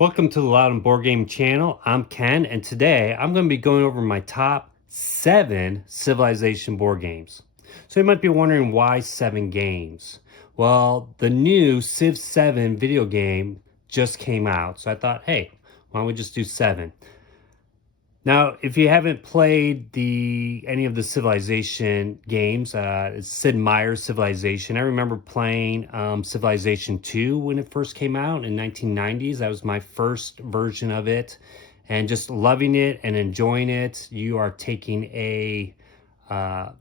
Welcome to the Loud and Board Game channel. I'm Ken, and today I'm going to be going over my top 7 Civilization board games. So you might be wondering why 7 games? Well, the new Civ 7 video game just came out, so I thought, hey, why don't we just do 7? Now, if you haven't played any of the Civilization games, it's Sid Meier's Civilization. I remember playing Civilization 2 when it first came out in 1990s. That was my first version of it, and just loving it and enjoying it. You are taking a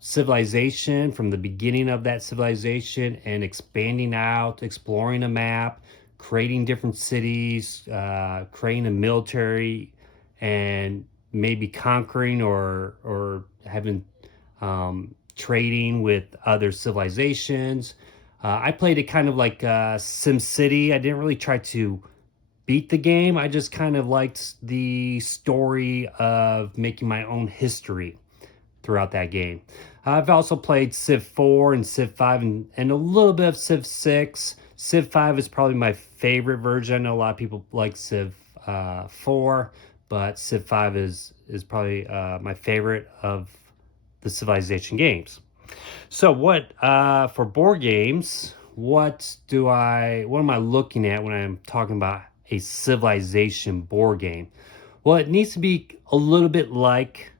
civilization from the beginning of that civilization and expanding out, exploring a map, creating different cities, creating a military, and maybe conquering or having trading with other civilizations. I played it kind of like Sim City. I didn't really try to beat the game. I just kind of liked the story of making my own history throughout that game. I've also played Civ 4 and Civ 5 and a little bit of Civ 6. Civ 5 is probably my favorite version. I know a lot of people like Civ 4, but Civ 5 is probably my favorite of the Civilization games. So what for board games, what am I looking at when I'm talking about a Civilization board game? Well, it needs to be a little bit like,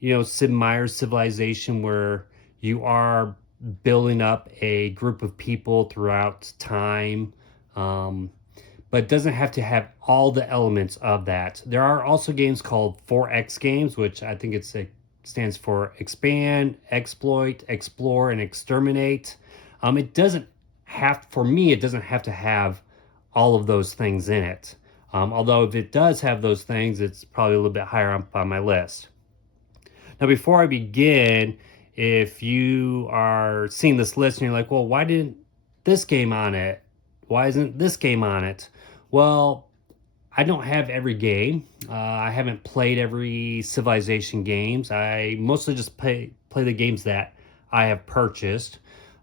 Sid Meier's Civilization, where you are building up a group of people throughout time. But it doesn't have to have all the elements of that. There are also games called 4X games, which I think it stands for expand, exploit, explore, and exterminate. It doesn't have, for me, it doesn't have to have all of those things in it. Although if it does have those things, it's probably a little bit higher up on my list. Now, before I begin, if you are seeing this list and you're like, well, why didn't this game on it? Why isn't this game on it? Well, I don't have every game. I haven't played every Civilization games. I mostly just play the games that I have purchased.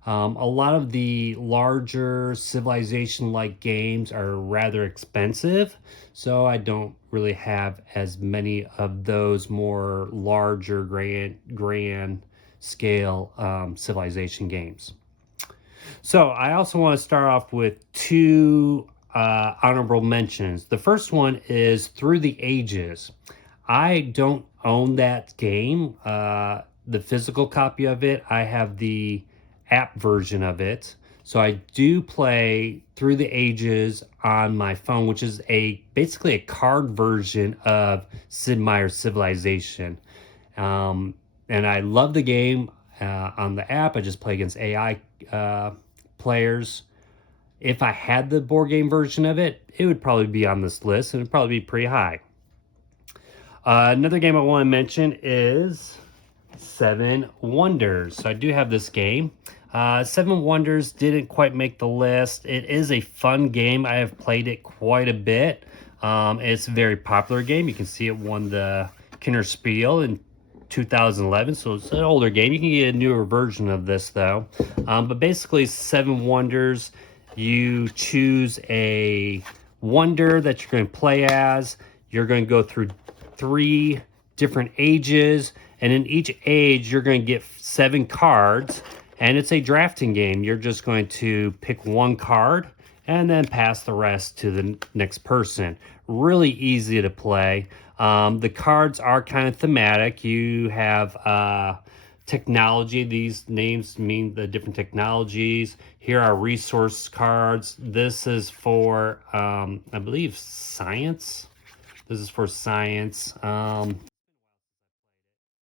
A lot of the larger Civilization-like games are rather expensive, so I don't really have as many of those more larger, grand scale Civilization games. So I also want to start off with 2 honorable mentions. The first one is Through the Ages. I don't own that game, the physical copy of it. I have the app version of it. So I do play Through the Ages on my phone, which is basically a card version of Sid Meier's Civilization. And I love the game on the app. I just play against AI players. If I had the board game version of it, it would probably be on this list, and it'd probably be pretty high. Another game I want to mention is 7 Wonders. So I do have this game. 7 Wonders didn't quite make the list. It is a fun game. I have played it quite a bit. It's a very popular game. You can see it won the Kinderspiel in 2011, so it's an older game. You can get a newer version of this, though. But basically, 7 Wonders. You choose a wonder that you're going to play as. You're going to go through 3 different ages, and in each age, you're going to get 7 cards, and it's a drafting game. You're just going to pick 1 card and then pass the rest to the next person. Really easy to play. The cards are kind of thematic. You have technology. These names mean the different technologies. Here are resource cards. This is for, I believe, science. This is for science.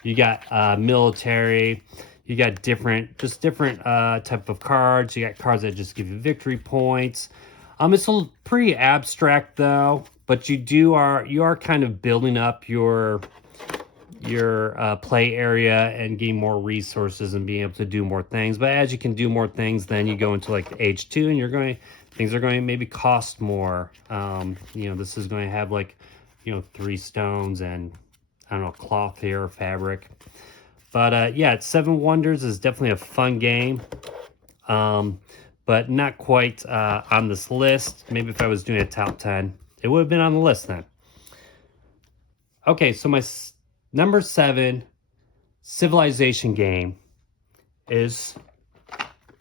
You got military. You got different type of cards. You got cards that just give you victory points. It's pretty abstract though, but you are kind of building up your play area and getting more resources and being able to do more things. But as you can do more things, then you go into like age 2, and things are going to maybe cost more. This is going to have 3 stones and I don't know, cloth here or fabric. But yeah, 7 Wonders is definitely a fun game. But not quite on this list. Maybe if I was doing a top 10, it would have been on the list then. Okay, so my number 7 civilization game is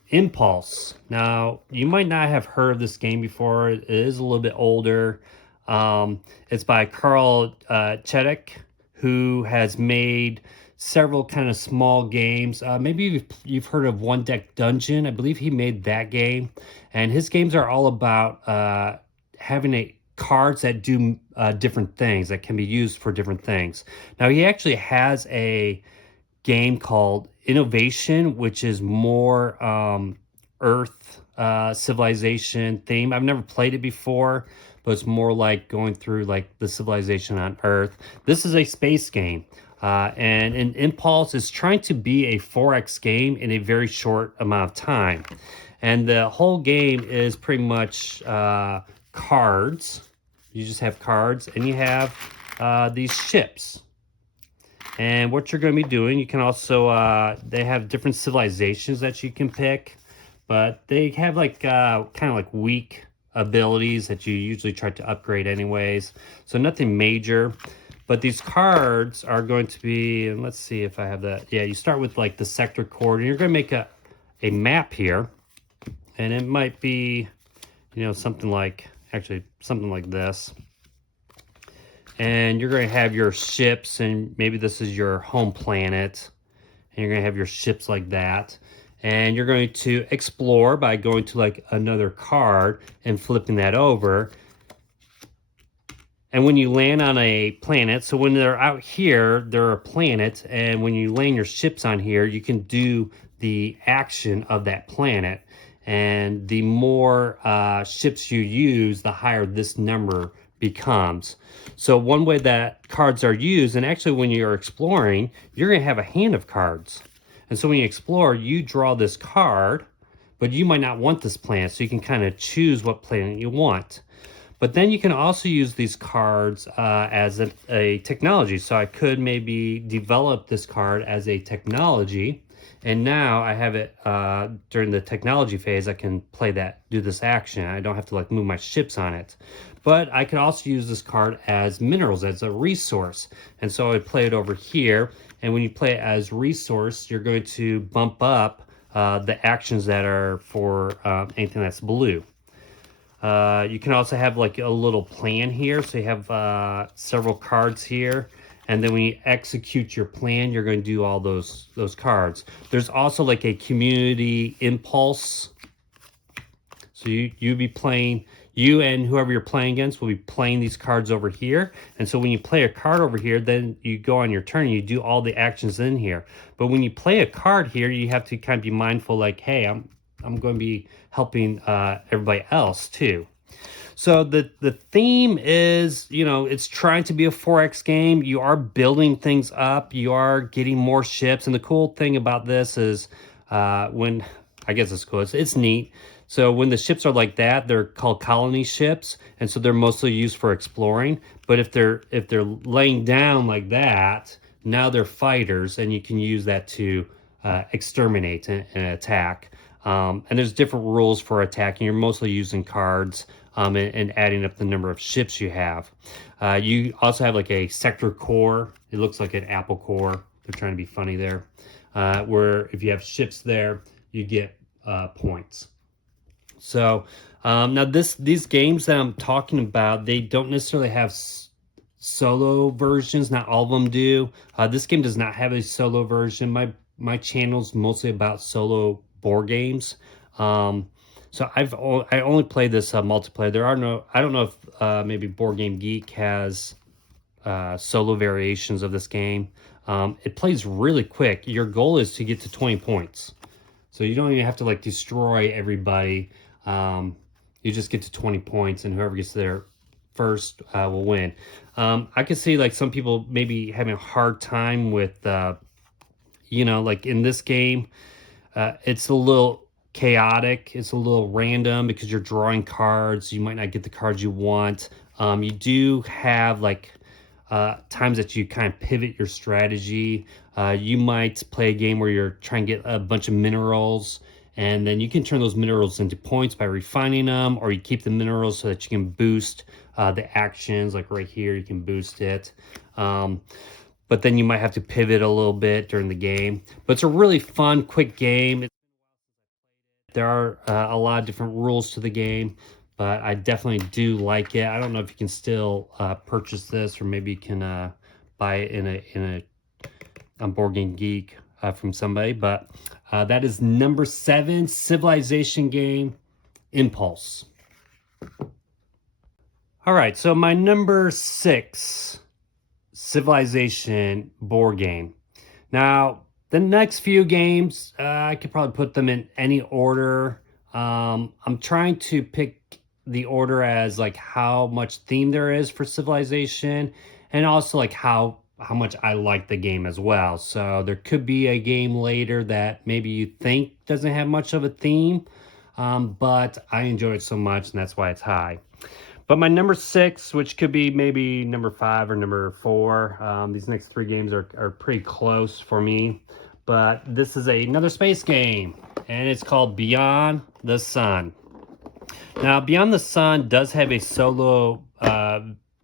Impulse. Now, you might not have heard of this game before. It is a little bit older. It's by Carl Chedek, who has made several kind of small games. Maybe you've heard of One Deck Dungeon. I believe he made that game. And his games are all about having cards that do different things, that can be used for different things. Now, he actually has a game called Innovation, which is more Earth civilization theme. I've never played it before, but it's more like going through like the civilization on Earth. This is a space game. And an Impulse is trying to be a 4X game in a very short amount of time. And the whole game is pretty much cards. You just have cards, and you have these ships. And what you're going to be doing, you can also, they have different civilizations that you can pick, but they have like kind of like weak abilities that you usually try to upgrade anyways. So nothing major, but these cards are going to be, and let's see if I have that. Yeah, you start with like the sector chord, and you're going to make a map here, and it might be, you know, something like, actually something like this. And you're going to have your ships, and maybe this is your home planet. And you're going to have your ships like that. And you're going to explore by going to like another card and flipping that over. And when you land on a planet, so when they're out here, they're a planet. And when you land your ships on here, you can do the action of that planet. And the more ships you use, the higher this number becomes. So one way that cards are used, and actually when you're exploring, you're going to have a hand of cards. And so when you explore, you draw this card, but you might not want this planet, so you can kind of choose what planet you want. But then you can also use these cards as a technology. So I could maybe develop this card as a technology, and now I have it during the technology phase. I can play that, do this action. I don't have to like move my ships on it. But I could also use this card as minerals, as a resource. And so I would play it over here. And when you play it as resource, you're going to bump up the actions that are for anything that's blue. You can also have like a little plan here. So you have several cards here. And then when you execute your plan, you're going to do all those cards. There's also like a community impulse. So you be playing, you and whoever you're playing against will be playing these cards over here. And so when you play a card over here, then you go on your turn and you do all the actions in here. But when you play a card here, you have to kind of be mindful like, hey, I'm going to be helping everybody else too. So the theme is, you know, it's trying to be a 4X game. You are building things up. You are getting more ships. And the cool thing about this is when, I guess it's cool, it's neat. So when the ships are like that, they're called colony ships. And so they're mostly used for exploring. But if they're laying down like that, now they're fighters. And you can use that to exterminate and attack. And there's different rules for attacking. You're mostly using cards and adding up the number of ships you have. You also have like a sector core. It looks like an apple core. They're trying to be funny there. Where if you have ships there, you get points. So now these games that I'm talking about, they don't necessarily have solo versions. Not all of them do. This game does not have a solo version. My channel's mostly about solo board games. So I only played this multiplayer. There are no, I don't know if maybe Board Game Geek has solo variations of this game. It plays really quick. Your goal is to get to 20 points. So you don't even have to like destroy everybody. You just get to 20 points, and whoever gets there first will win. I could see like some people maybe having a hard time with, you know, like in this game, it's a little chaotic. It's a little random because you're drawing cards. You might not get the cards you want. You do have like times that you kind of pivot your strategy. You might play a game where you're trying to get a bunch of minerals, and then you can turn those minerals into points by refining them, or you keep the minerals so that you can boost the actions. Like right here, you can boost it. But then you might have to pivot a little bit during the game. But it's a really fun, quick game. There are a lot of different rules to the game, but I definitely do like it. I don't know if you can still purchase this, or maybe you can buy it in a on Board Game Geek from somebody. But that is number 7 civilization game, Impulse. All right, so my number 6 civilization board game. Now, the next few games, I could probably put them in any order. I'm trying to pick the order as like how much theme there is for Civilization, and also like how much I like the game as well. So there could be a game later that maybe you think doesn't have much of a theme, but I enjoy it so much, and that's why it's high. But my number 6, which could be maybe number 5 or number 4, these next 3 games are pretty close for me. But this is another space game, and it's called Beyond the Sun. Now, Beyond the Sun does have a solo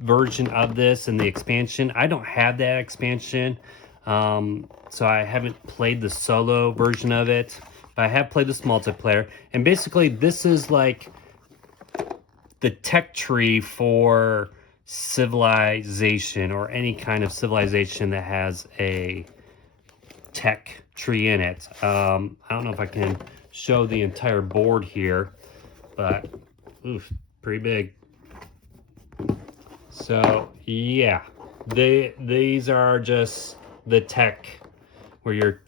version of this in the expansion. I don't have that expansion, so I haven't played the solo version of it. But I have played this multiplayer, and basically this is like the tech tree for civilization, or any kind of civilization that has a tech tree in it. I don't know if I can show the entire board here, but oof, pretty big. So yeah, these are just the tech, where you're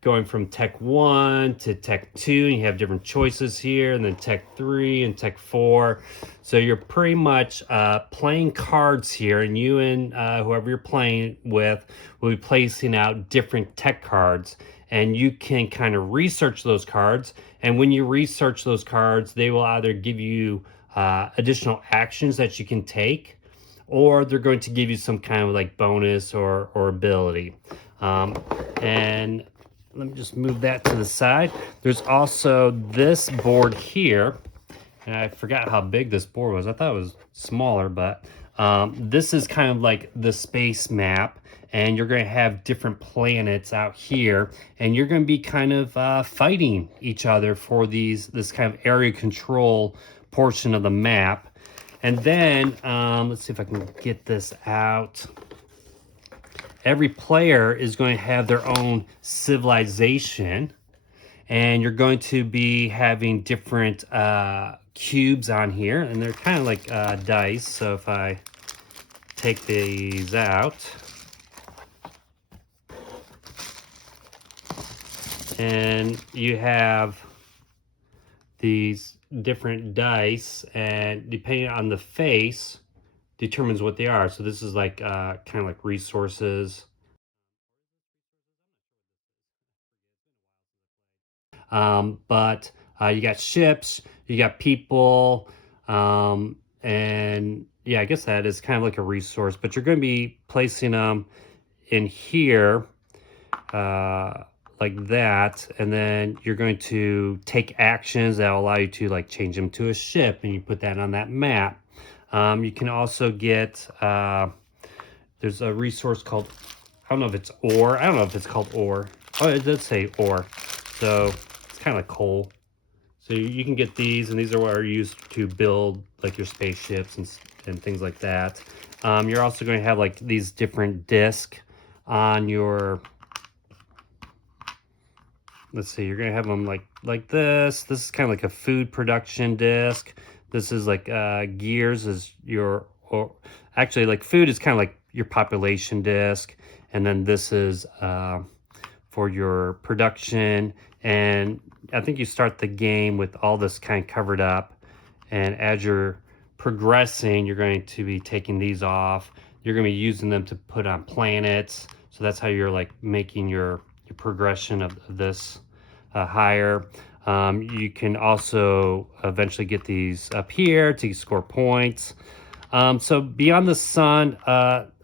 going from tech 1 to tech 2, and you have different choices here, and then tech 3 and tech 4. So you're pretty much playing cards here, and you and whoever you're playing with will be placing out different tech cards, and you can kind of research those cards. And when you research those cards, they will either give you additional actions that you can take, or they're going to give you some kind of like bonus or ability. And let me just move that to the side. There's also this board here, and I forgot how big this board was. I thought it was smaller, but this is kind of like the space map, and you're going to have different planets out here, and you're going to be kind of fighting each other for this kind of area control portion of the map. And then let's see if I can get this out. Every player is going to have their own civilization, and you're going to be having different cubes on here, and they're kind of like dice. So if I take these out, and you have these different dice, and depending on the face determines what they are. So this is like kind of like resources. But you got ships, you got people, and yeah, I guess that is kind of like a resource, but you're going to be placing them in here like that, and then you're going to take actions that will allow you to like change them to a ship, and you put that on that map. You can also get, there's a resource called, I don't know if it's ore. I don't know if it's called ore. Oh, it does say ore. So it's kind of like coal. So you can get these, and these are what are used to build like your spaceships and things like that. You're also going to have like these different discs on your, let's see, you're going to have them like this. This is kind of like a food production disc. This is like gears is your, or actually like food is kind of like your population disc. And then this is for your production. And I think you start the game with all this kind of covered up. And as you're progressing, you're going to be taking these off. You're going to be using them to put on planets. So that's how you're like making your progression of this higher. You can also eventually get these up here to score points. So Beyond the Sun,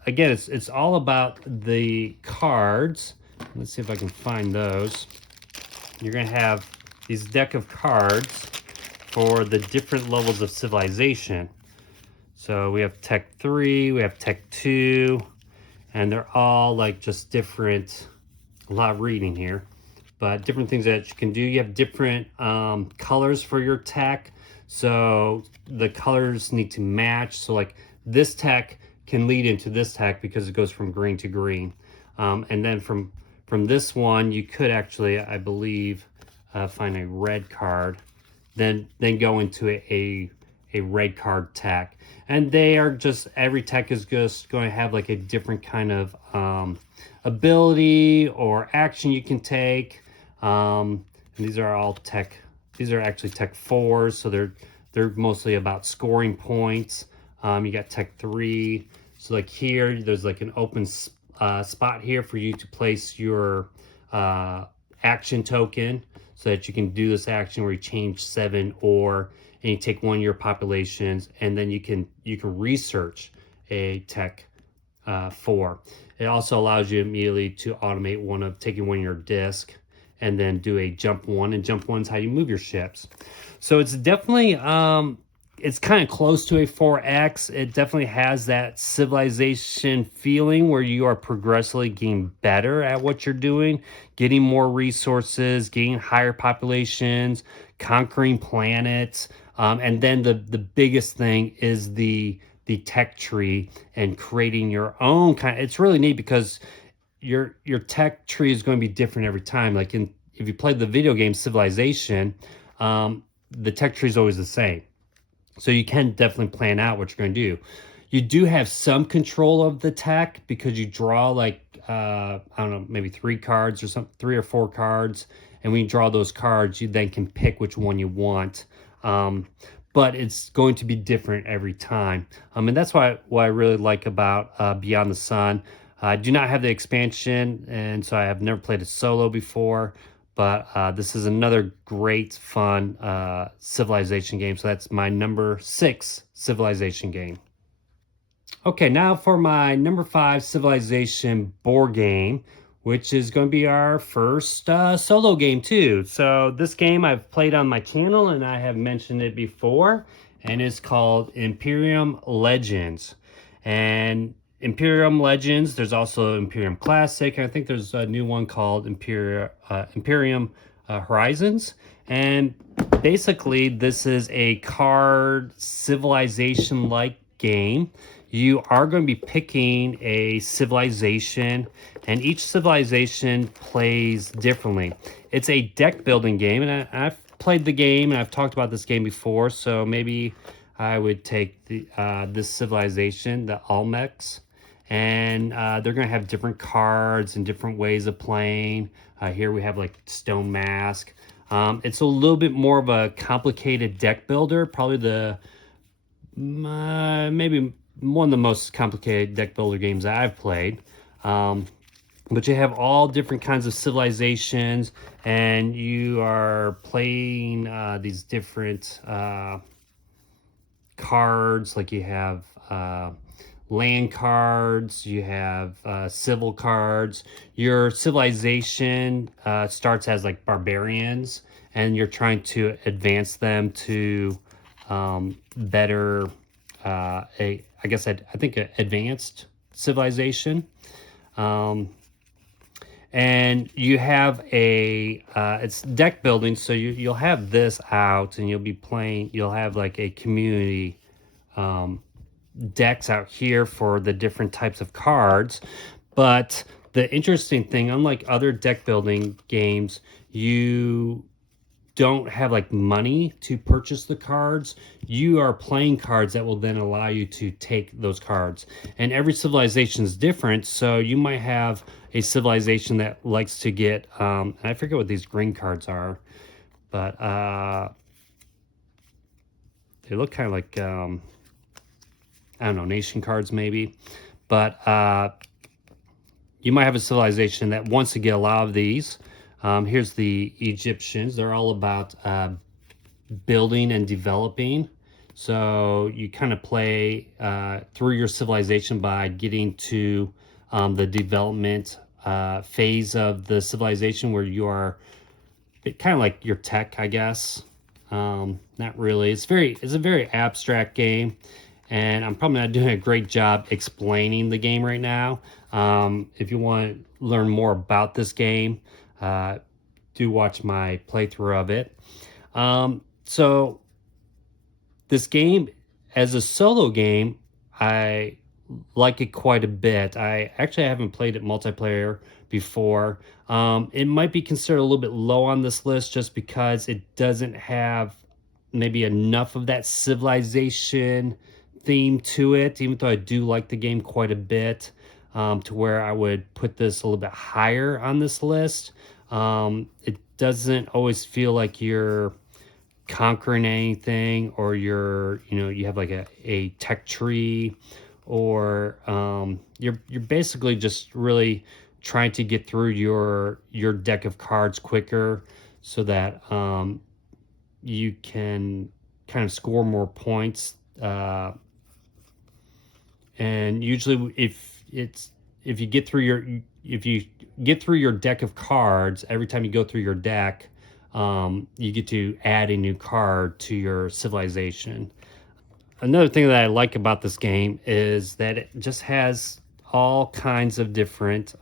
again, it's all about the cards. Let's see if I can find those. You're going to have these deck of cards for the different levels of civilization. So we have Tech 3, we have Tech 2, and they're all like just different, a lot of reading here, but different things that you can do. You have different colors for your tech. So the colors need to match. So like this tech can lead into this tech because it goes from green to green. And then from this one, you could actually, I believe, find a red card, then go into a red card tech. And they are just, every tech is just going to have like a different kind of ability or action you can take. And these are all tech, these are actually Tech 4s, so they're mostly about scoring points. You got Tech 3, so like here, there's like an open spot here for you to place your action token, so that you can do this action where you change 7 or, and you take one of your populations, and then you can research a Tech 4. It also allows you immediately to automate taking one of your disc and then do a jump 1, and jump 1 is how you move your ships. So it's definitely it's kind of close to a 4X. It definitely has that Civilization feeling where you are progressively getting better at what you're doing, getting more resources, getting higher populations, conquering planets, and then the biggest thing is the tech tree and creating your own kind. It's really neat because your tech tree is going to be different every time. Like if you play the video game Civilization, the tech tree is always the same. So you can definitely plan out what you're going to do. You do have some control of the tech because you draw like, I don't know, maybe 3 cards or something, 3 or 4 cards. And when you draw those cards, you then can pick which one you want. But it's going to be different every time. And that's what I really like about Beyond the Sun. I do not have the expansion, and so I have never played a solo before. But this is another great, fun Civilization game. So that's my number 6 Civilization game. Okay, now for my number 5 Civilization board game, which is going to be our first solo game too. So this game I've played on my channel, and I have mentioned it before, and it's called Imperium Legends. And Imperium Legends, there's also Imperium Classic, and I think there's a new one called Imperium Horizons. And basically, this is a card civilization-like game. You are going to be picking a civilization, and each civilization plays differently. It's a deck building game, and I've played the game, and I've talked about this game before, so maybe I would take this civilization, the Olmecs, and they're going to have different cards and different ways of playing. Here we have like Stone Mask. It's a little bit more of a complicated deck builder, probably the maybe one of the most complicated deck builder games I've played. But you have all different kinds of civilizations, and you are playing these different cards. Like you have land cards, you have civil cards. Your civilization starts as like barbarians, and you're trying to advance them to better I think an advanced civilization. And you have it's deck building, so you'll have this out, and you'll be playing, you'll have like a community decks out here for the different types of cards. But the interesting thing, unlike other deck building games, you don't have like money to purchase the cards. You are playing cards that will then allow you to take those cards. And every civilization is different, so you might have a civilization that likes to get and I forget what these green cards are, but they look kind of like I don't know, nation cards maybe. But you might have a civilization that wants to get a lot of these. Here's the Egyptians. They're all about building and developing. So you kind of play through your civilization by getting to the development phase of the civilization, where you are kind of like your tech, I guess. Not really. It's a very abstract game. and I'm probably not doing a great job explaining the game right now. If you want to learn more about this game, do watch my playthrough of it. So this game, as a solo game, I like it quite a bit. I actually haven't played it multiplayer before. It might be considered a little bit low on this list just because it doesn't have maybe enough of that civilization theme to it, even though I do like the game quite a bit, to where I would put this a little bit higher on this list. It doesn't always feel like you're conquering anything, or you have like a tech tree, or you're basically just really trying to get through your deck of cards quicker, so that you can kind of score more points. And usually, if you get through your deck of cards, every time you go through your deck, you get to add a new card to your civilization. Another thing that I like about this game is that it just has all kinds of different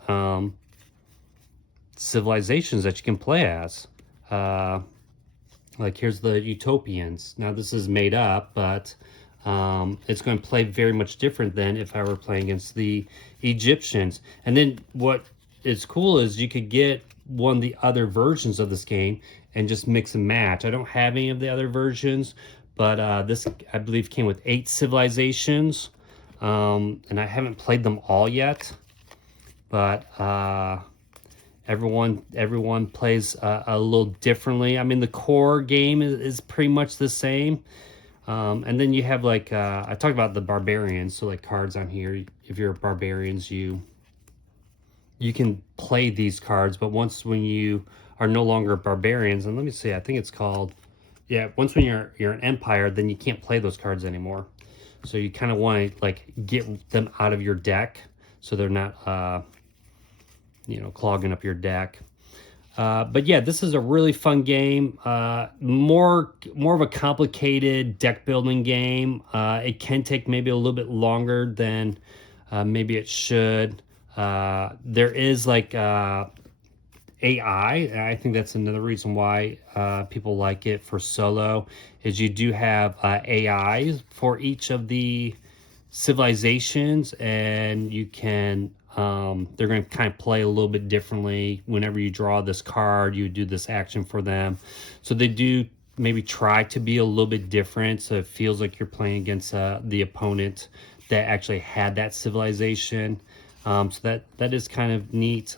civilizations that you can play as. Uh, like, here's the Utopians. Now this is made up, but it's going to play very much different than if I were playing against the Egyptians. And then what is cool is you could get one of the other versions of this game and just mix and match. I don't have any of the other versions, but this, I believe, came with 8 civilizations, and I haven't played them all yet. But everyone plays a little differently. I mean, the core game is pretty much the same. And then you have, like, I talked about the barbarians, so like cards on here. If you're barbarians, you can play these cards, but when you are no longer barbarians, and let me see, I think it's called, yeah, once when you're an empire, then you can't play those cards anymore. So you kind of want to, like, get them out of your deck so they're not clogging up your deck. But yeah, this is a really fun game. More of a complicated deck building game. It can take maybe a little bit longer than maybe it should. There is, like, AI, and I think that's another reason why people like it for solo, is you do have AI for each of the civilizations, and you can they're going to kind of play a little bit differently. Whenever you draw this card, you do this action for them, so they do maybe try to be a little bit different, so it feels like you're playing against the opponent that actually had that civilization. So that is kind of neat.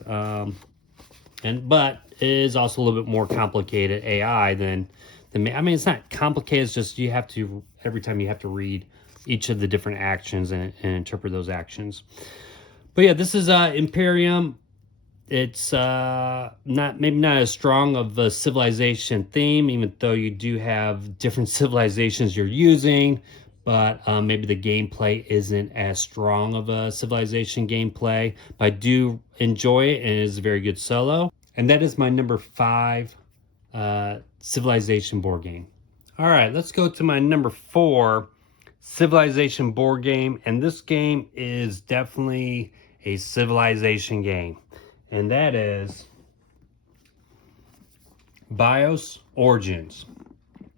But it is also a little bit more complicated AI than me. I mean, it's not complicated. It's just every time you have to read each of the different actions and interpret those actions. But yeah, this is Imperium. It's not as strong of a civilization theme, even though you do have different civilizations you're using. But maybe the gameplay isn't as strong of a civilization gameplay. But I do enjoy it, and it is a very good solo. And that is my number 5 civilization board game. All right, let's go to my number 4 civilization board game. And this game is definitely a civilization game. And that is BIOS Origins.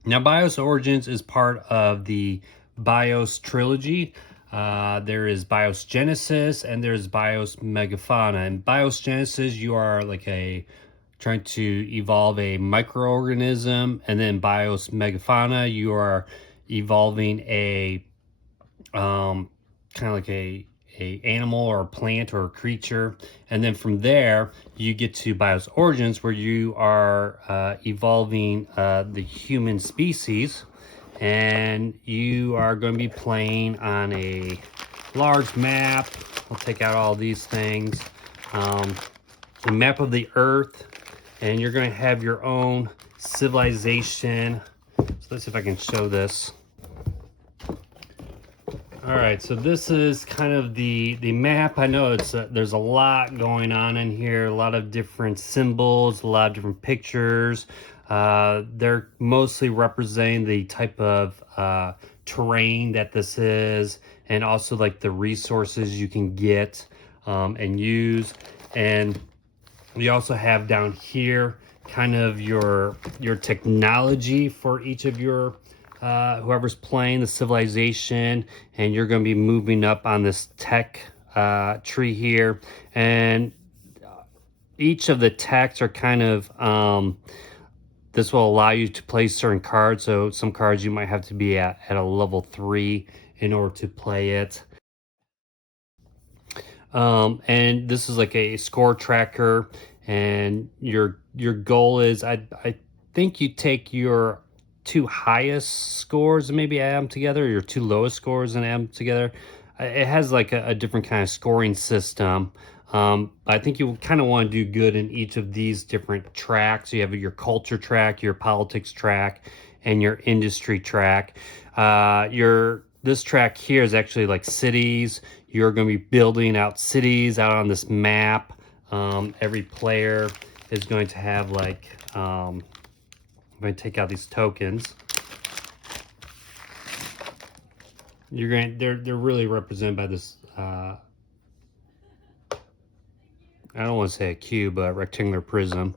Now, BIOS Origins is part of the BIOS trilogy. There is BIOS Genesis and there's BIOS Megafauna. And BIOS Genesis, you are like trying to evolve a microorganism, and then BIOS Megafauna, you are evolving a kind of like a animal or a plant or a creature. And then from there you get to BIOS Origins, where you are evolving the human species, and you are going to be playing on a large map. I'll take out all these things. A map of the earth, and you're going to have your own civilization. So let's see if I can show this. All right, so this is kind of the map. I know it's there's a lot going on in here, a lot of different symbols, a lot of different pictures. They're mostly representing the type of terrain that this is, and also like the resources you can get and use. And you also have down here kind of your technology for each of your whoever's playing the civilization, and you're going to be moving up on this tech tree here. And each of the techs are kind of this will allow you to play certain cards. So some cards you might have to be at a level 3 in order to play it. And this is like a score tracker, and your goal is I think you take your two highest scores and maybe add them together, or your two lowest scores and add them together. It has like a different kind of scoring system. I think you kind of want to do good in each of these different tracks. You have your culture track, your politics track, and your industry track. Your this track here is actually like cities. You're going to be building out cities out on this map. Every player is going to have like I'm going to take out these tokens. You're going they're really represented by this I don't want to say a cube, but a rectangular prism.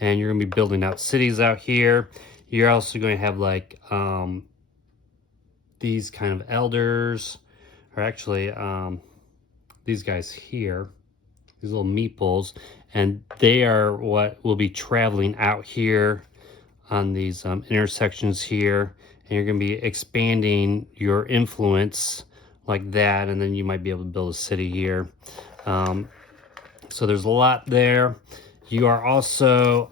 And you're going to be building out cities out here. You're also going to have like these kind of elders, or actually these guys here, these little meeples, and they are what will be traveling out here on these intersections here. And you're going to be expanding your influence like that, and then you might be able to build a city here. So there's a lot there. You are also,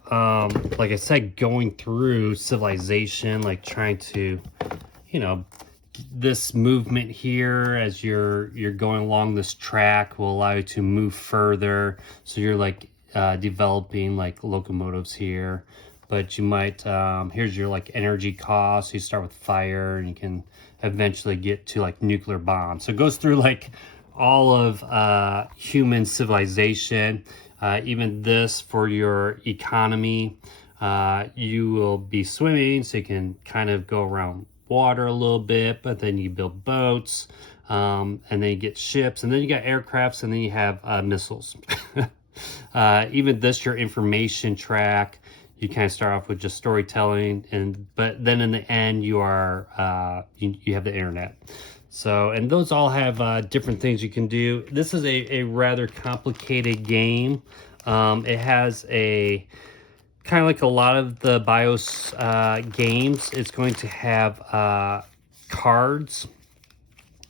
like I said, going through civilization, like trying to, you know, this movement here as you're going along this track will allow you to move further. So you're like developing like locomotives here, but you might, here's your like energy costs. You start with fire and you can eventually get to like nuclear bombs. So it goes through like all of human civilization, even this for your economy. You will be swimming, so you can kind of go around water a little bit, but then you build boats, and then you get ships, and then you got aircrafts, and then you have missiles. Even this, your information track, you kind of start off with just storytelling, but then in the end you are you have the internet. So, and those all have different things you can do. This is a rather complicated game. It has a kind of like a lot of the BIOS games. It's going to have cards.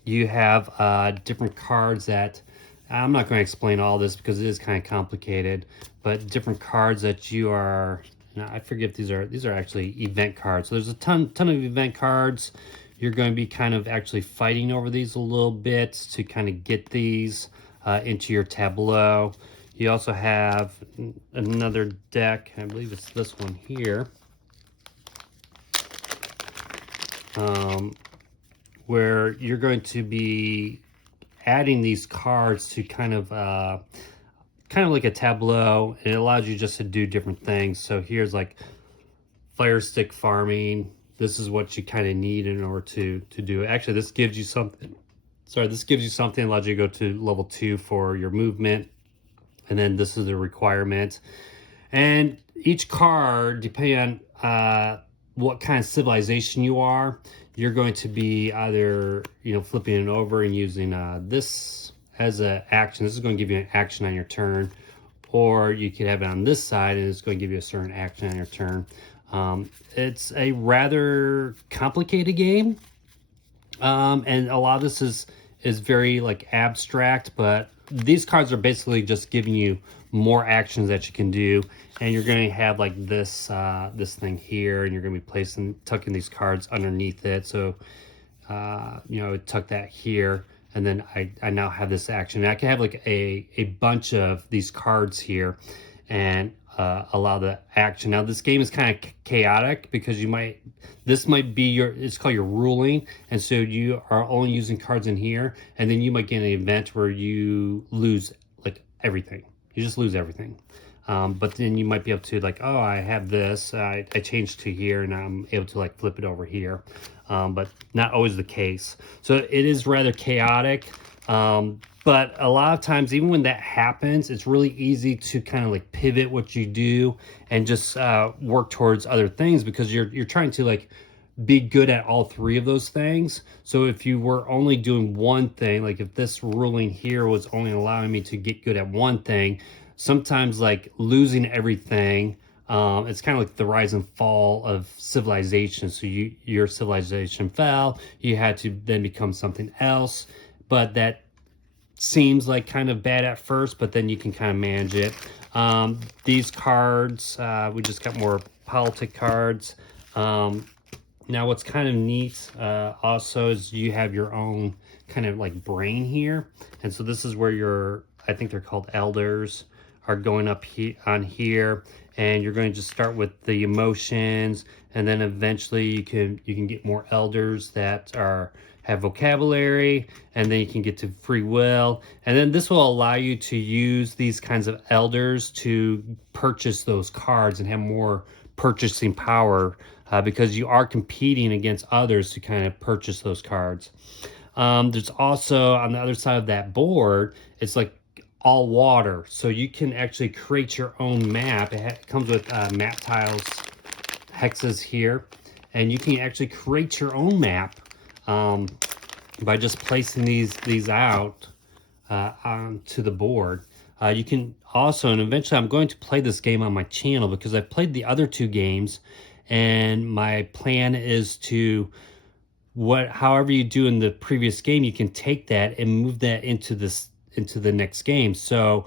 You have different cards that I'm not going to explain all this because it is kind of complicated, but different cards that you are. I forget, these are actually event cards. So there's a ton of event cards. You're going to be kind of actually fighting over these a little bit to kind of get these into your tableau. You also have another deck, I believe it's this one here, where you're going to be adding these cards to kind of like a tableau. It allows you just to do different things. So here's like fire stick farming. This is what you kind of need in order to do it. Actually, this gives you something. Sorry, this gives you something, allows you to go to level 2 for your movement. And then this is a requirement. And each card, depending on what kind of civilization you are, you're going to be either, flipping it over and using this as an action. This is going to give you an action on your turn. Or you could have it on this side and it's going to give you a certain action on your turn. It's a rather complicated game, and a lot of this is very like abstract, but these cards are basically just giving you more actions that you can do, and you're going to have like this this thing here, and you're going to be tucking these cards underneath it. So tuck that here, and then I now have this action. And I can have like a bunch of these cards here, and allow the action. Now this game is kind of chaotic because this might be it's called your ruling, and so you are only using cards in here, and then you might get an event where you lose like everything. You just lose everything. But then you might be able to like, oh, I have this, I changed to here, and I'm able to like flip it over here. But not always the case. So it is rather chaotic. But a lot of times, even when that happens, it's really easy to kind of like pivot what you do and just work towards other things, because you're trying to like be good at all three of those things. So if you were only doing one thing, like if this ruling here was only allowing me to get good at one thing, sometimes like losing everything, it's kind of like the rise and fall of civilization. So your civilization fell, you had to then become something else, but that seems like kind of bad at first, but then you can kind of manage it. These cards, we just got more politic cards. Now what's kind of neat also is you have your own kind of like brain here. And so this is where your, I think they're called elders, are going up on here, and you're going to just start with the emotions, and then eventually you can get more elders that have vocabulary, and then you can get to free will, and then this will allow you to use these kinds of elders to purchase those cards and have more purchasing power, because you are competing against others to kind of purchase those cards. There's also on the other side of that board, it's like all water, so you can actually create your own map. It comes with map tiles, hexes here, and you can actually create your own map by just placing these out onto the board. You can also, and eventually I'm going to play this game on my channel, because I've played the other two games, and my plan is to, however you do in the previous game, you can take that and move that into the next game. So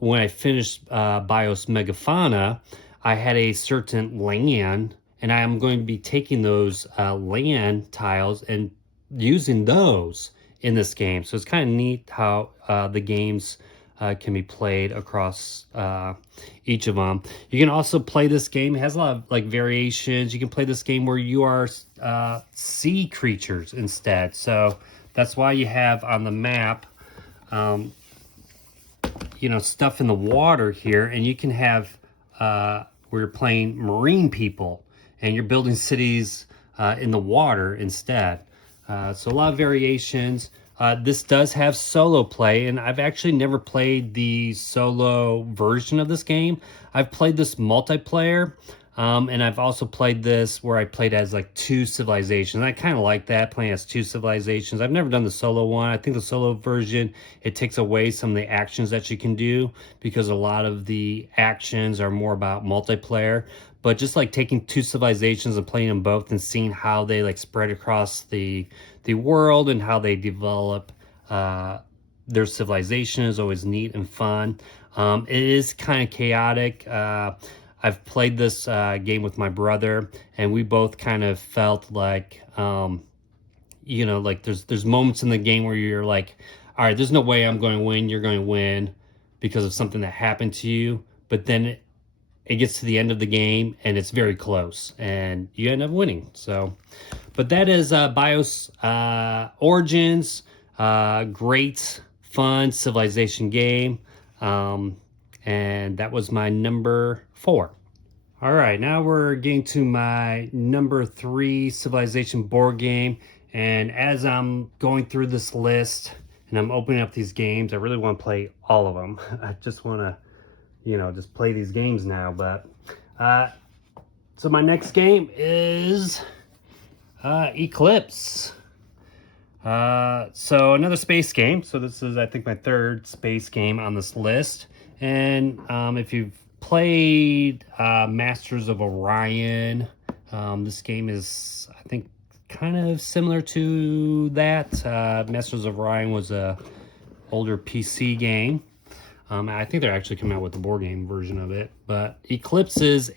when I finished Bios Megafauna, I had a certain land, and I am going to be taking those land tiles and using those in this game. So it's kind of neat how the games can be played across each of them. You can also play this game. It has a lot of like variations. You can play this game where you are sea creatures instead. So that's why you have on the map, you know, stuff in the water here, and you can have where you're playing marine people, and you're building cities in the water instead. So a lot of variations. This does have solo play, and I've actually never played the solo version of this game. I've played this multiplayer, and I've also played this where I played as like two civilizations. I kind of like that, playing as two civilizations. I've never done the solo one. I think the solo version, it takes away some of the actions that you can do, because a lot of the actions are more about multiplayer. But just like taking two civilizations and playing them both and seeing how they like spread across the world and how they develop their civilization is always neat and fun. It is kind of chaotic. I've played this game with my brother, and we both kind of felt like, you know, like there's moments in the game where you're like, all right, there's no way I'm going to win. You're going to win because of something that happened to you. But then it gets to the end of the game and it's very close and you end up winning. So, but that is Bios Origins. Great, fun civilization game. And that was my number 4. All right, now we're getting to my number 3 civilization board game. And as I'm going through this list and I'm opening up these games, I really want to play all of them. I just want to, you know, just play these games now. But so my next game is Eclipse. So another space game. So this is, I think, my 3rd space game on this list. And if you've played Masters of Orion, this game is, I think, kind of similar to that. Masters of Orion was a older PC game. I think they're actually coming out with the board game version of it. But Eclipse is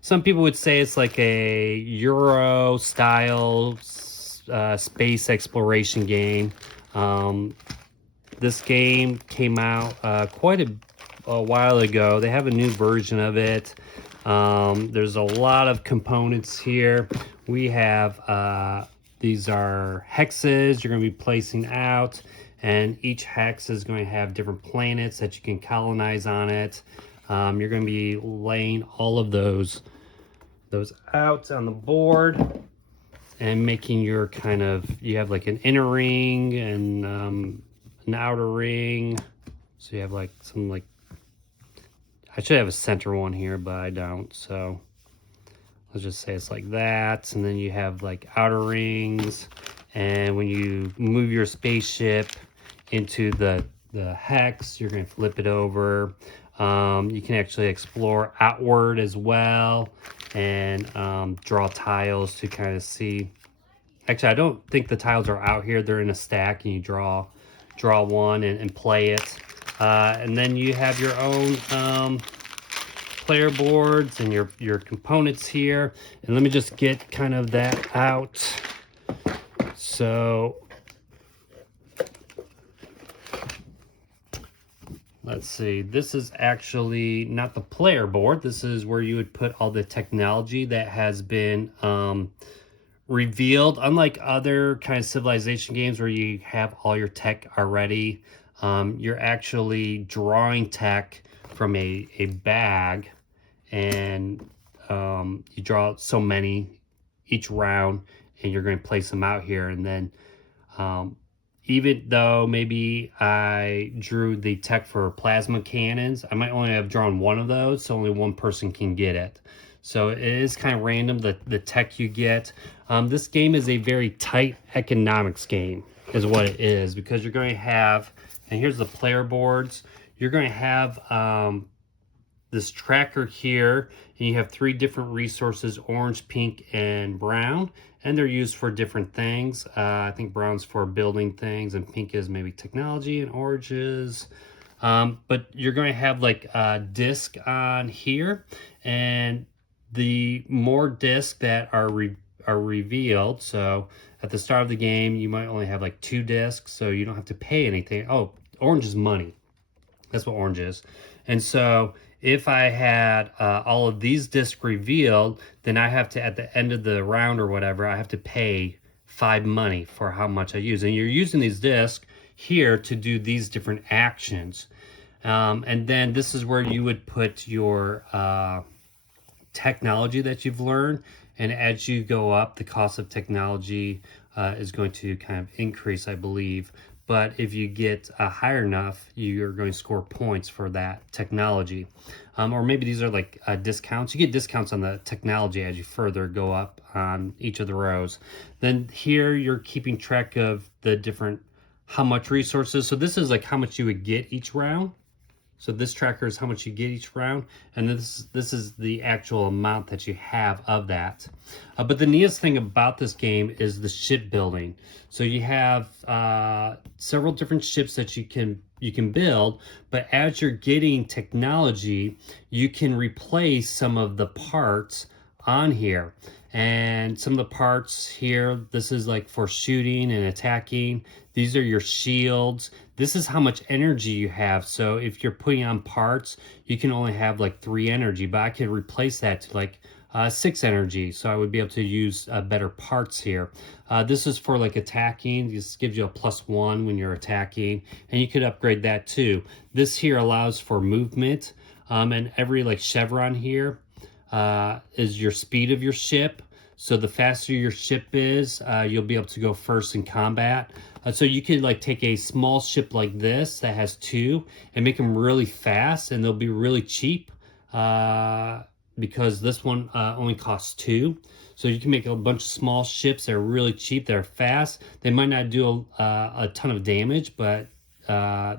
some people would say it's like a Euro style space exploration game. This game came out quite a while ago. They have a new version of it. There's a lot of components here. We have, these are hexes you're going to be placing out, and each hex is going to have different planets that you can colonize on it. You're going to be laying all of those out on the board and making your kind of, you have like an inner ring and an outer ring. So you have like some like, I should have a center one here, but I don't. So let's just say it's like that. And then you have like outer rings. And when you move your spaceship into the hex, you're going to flip it over. You can actually explore outward as well and draw tiles to kind of see. Actually, I don't think the tiles are out here. They're in a stack, and you draw one and play it. And then you have your own player boards and your components here. And let me just get kind of that out. So let's see, this is actually not the player board. This is where you would put all the technology that has been revealed. Unlike other kind of civilization games where you have all your tech already, you're actually drawing tech from a bag, and you draw so many each round, and you're going to place them out here. And then even though maybe I drew the tech for plasma cannons, I might only have drawn one of those, so only one person can get it. So it is kind of random, the tech you get. This game is a very tight economics game, is what it is, because you're going to have, and here's the player boards, you're going to have this tracker here, and you have 3 different resources: orange, pink, and brown, and they're used for different things. I think brown's for building things, and pink is maybe technology, and orange is but you're going to have like a disc on here, and the more discs that are revealed, so at the start of the game you might only have like 2 discs, so you don't have to pay anything. Oh, orange is money. That's what orange is. And so if I had all of these discs revealed, then I have to, at the end of the round or whatever, I have to pay 5 money for how much I use. And you're using these discs here to do these different actions. And then this is where you would put your technology that you've learned. And as you go up, the cost of technology is going to kind of increase, I believe. But if you get higher enough, you're going to score points for that technology. Or maybe these are like discounts. You get discounts on the technology as you further go up on each of the rows. Then here you're keeping track of the different, how much resources. So this is like how much you would get each round. So this tracker is how much you get each round, and this is the actual amount that you have of that. But the neatest thing about this game is the shipbuilding. So you have several different ships that you can build, but as you're getting technology, you can replace some of the parts on here. And some of the parts here, this is like for shooting and attacking. These are your shields. This is how much energy you have. So if you're putting on parts, you can only have like 3 energy, but I could replace that to like 6 energy. So I would be able to use better parts here. This is for like attacking. This gives you a +1 when you're attacking, and you could upgrade that too. This here allows for movement, and every like chevron here is your speed of your ship. So the faster your ship is, you'll be able to go first in combat. So you could like take a small ship like this that has 2 and make them really fast, and they'll be really cheap because this one only costs 2. So you can make a bunch of small ships that are really cheap, that are fast. They might not do a ton of damage, but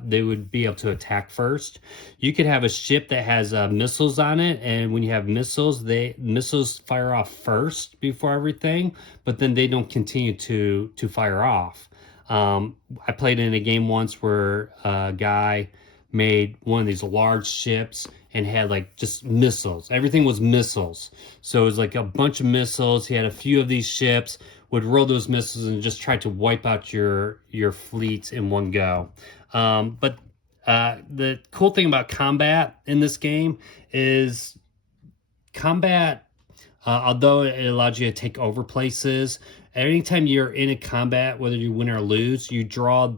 they would be able to attack first. You could have a ship that has missiles on it, and when you have missiles, missiles fire off first before everything, but then they don't continue to fire off. I played in a game once where a guy made one of these large ships and had like just missiles. Everything was missiles. So it was like a bunch of missiles. He had a few of these ships, would roll those missiles and just try to wipe out your fleet in one go. But the cool thing about combat in this game is combat, although it allows you to take over places, anytime you're in a combat, whether you win or lose, you draw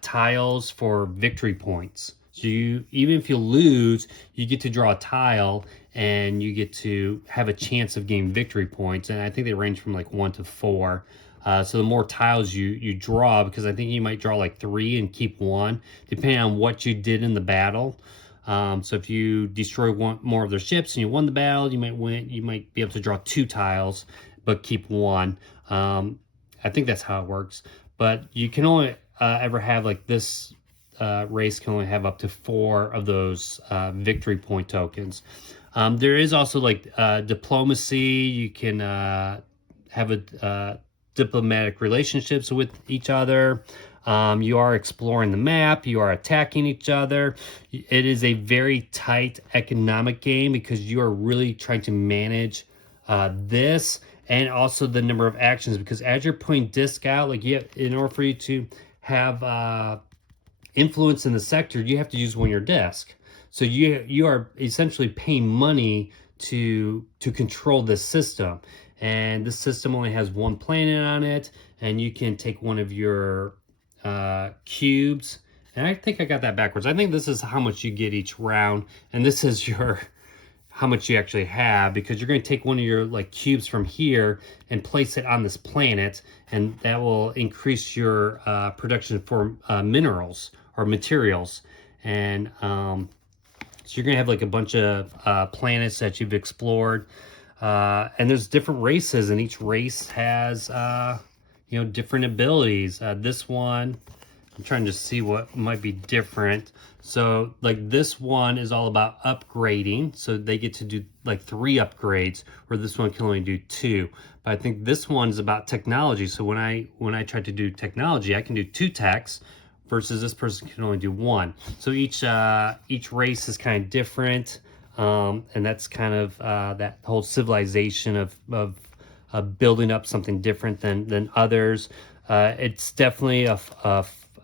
tiles for victory points. So even if you lose, you get to draw a tile and you get to have a chance of getting victory points. And I think they range from like 1 to 4. So the more tiles you draw, because I think you might draw like 3 and keep 1, depending on what you did in the battle. So if you destroy more of their ships and you won the battle, you might win. You might be able to draw 2 tiles, but keep 1. I think that's how it works. But you can only ever have like this race can only have up to 4 of those victory point tokens. There is also like diplomacy. You can have a diplomatic relationships with each other. You are exploring the map. You are attacking each other. It is a very tight economic game because you are really trying to manage this and also the number of actions, because as you're putting disc out, like in order for you to have influence in the sector, you have to use one of your disc. So you are essentially paying money to control this system, and this system only has 1 planet on it, and you can take one of your cubes. And I think I got that backwards. I think this is how much you get each round, and this is your how much you actually have, because you're going to take one of your like cubes from here and place it on this planet, and that will increase your production for minerals or materials. And so you're going to have like a bunch of planets that you've explored, and there's different races, and each race has different abilities. This one, I'm trying to see what might be different. So like this one is all about upgrading. So they get to do like 3 upgrades, where this one can only do 2. But I think this one is about technology. So when I try to do technology, I can do 2 techs versus this person can only do 1. So each race is kind of different. And that's kind of that whole civilization of building up something different than others. It's definitely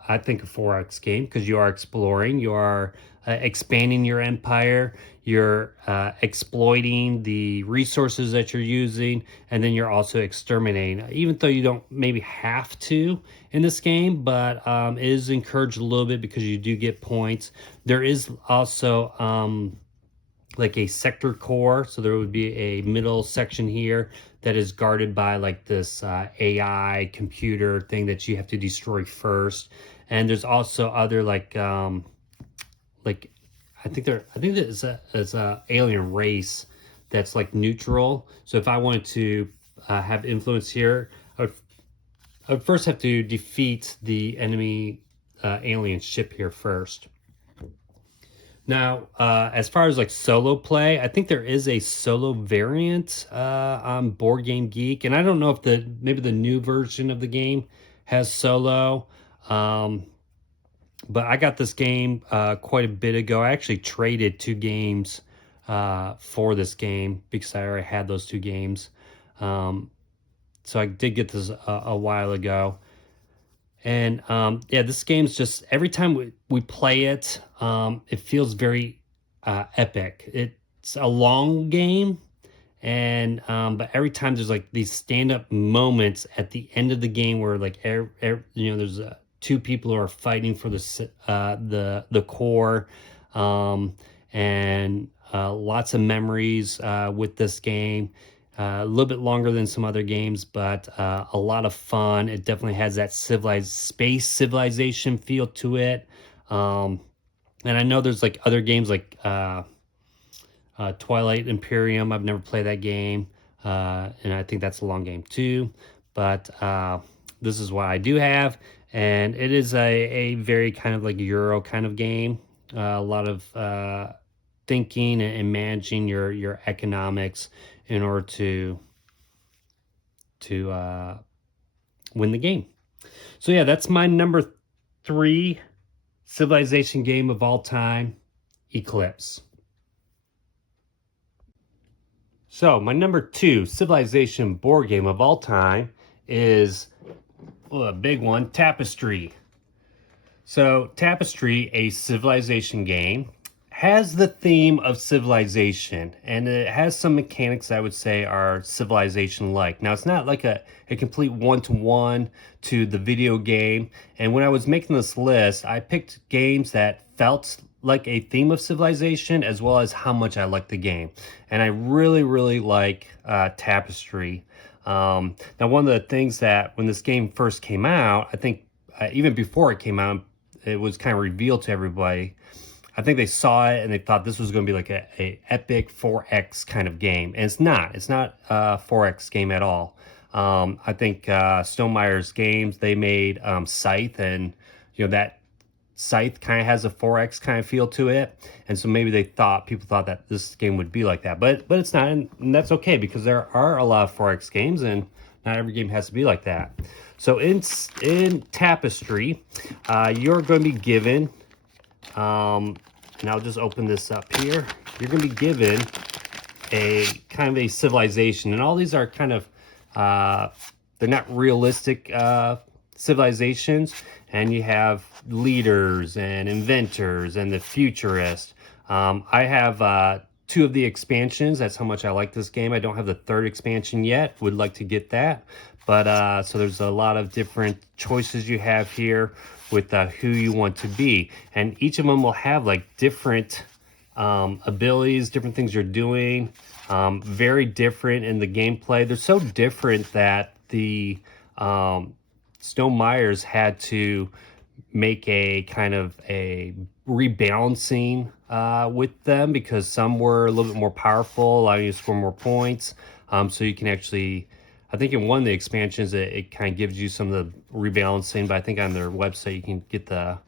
I think a 4X game, because you are exploring, you are expanding your empire, you're exploiting the resources that you're using, and then you're also exterminating. Even though you don't maybe have to in this game, but it is encouraged a little bit because you do get points. There is also like a sector core, so there would be a middle section here that is guarded by like this AI computer thing that you have to destroy first. And there's also other like I think there's a alien race that's like neutral. So if I wanted to have influence here, I would first have to defeat the enemy alien ship here first. Now, as far as like solo play, I think there is a solo variant on Board Game Geek, and I don't know if maybe the new version of the game has solo. But I got this game quite a bit ago. I actually traded 2 games for this game because I already had those 2 games. So I did get this a while ago. And yeah, this game's just, every time we play it, it feels very epic. It's a long game, and but every time there's like these stand-up moments at the end of the game where like there's 2 people who are fighting for the core, and lots of memories with this game. A little bit longer than some other games, but a lot of fun. It definitely has that space civilization feel to it. And I know there's like other games like Twilight Imperium. I've never played that game, and I think that's a long game too. But this is what I do have, and it is a very kind of like Euro kind of game. A lot of thinking and managing your economics in order to win the game. So yeah, that's my number 3 civilization game of all time, Eclipse. So my number 2 civilization board game of all time is a big one, Tapestry. So Tapestry, a civilization game, has the theme of civilization, and it has some mechanics I would say are civilization-like. Now, it's not like a complete one-to-one to the video game, and when I was making this list, I picked games that felt like a theme of Civilization as well as how much I like the game. And I really, really like Tapestry. Now, one of the things that when this game first came out, I think even before it came out, it was kind of revealed to everybody. I think they saw it and they thought this was going to be like a epic 4X kind of game, and it's not. It's not a 4X game at all. I think Meier's games, they made Scythe, and that Scythe kind of has a 4X kind of feel to it, and so maybe people thought that this game would be like that, but it's not, and that's okay because there are a lot of 4X games, and not every game has to be like that. So in Tapestry, you're going to be given, and I'll just open this up here. You're going to be given a kind of a civilization, and all these are kind of they're not realistic civilizations, and you have leaders and inventors and the futurist. I have 2 of the expansions. That's how much I like this game. I don't have the 3rd expansion yet. Would like to get that. But so there's a lot of different choices you have here with who you want to be. And each of them will have like different abilities, different things you're doing. Very different in the gameplay. They're so different that the Meiers had to make a kind of a rebalancing with them, because some were a little bit more powerful, allowing you to score more points. So you can actually, I think in one of the expansions, it kind of gives you some of the rebalancing, but I think on their website you can get the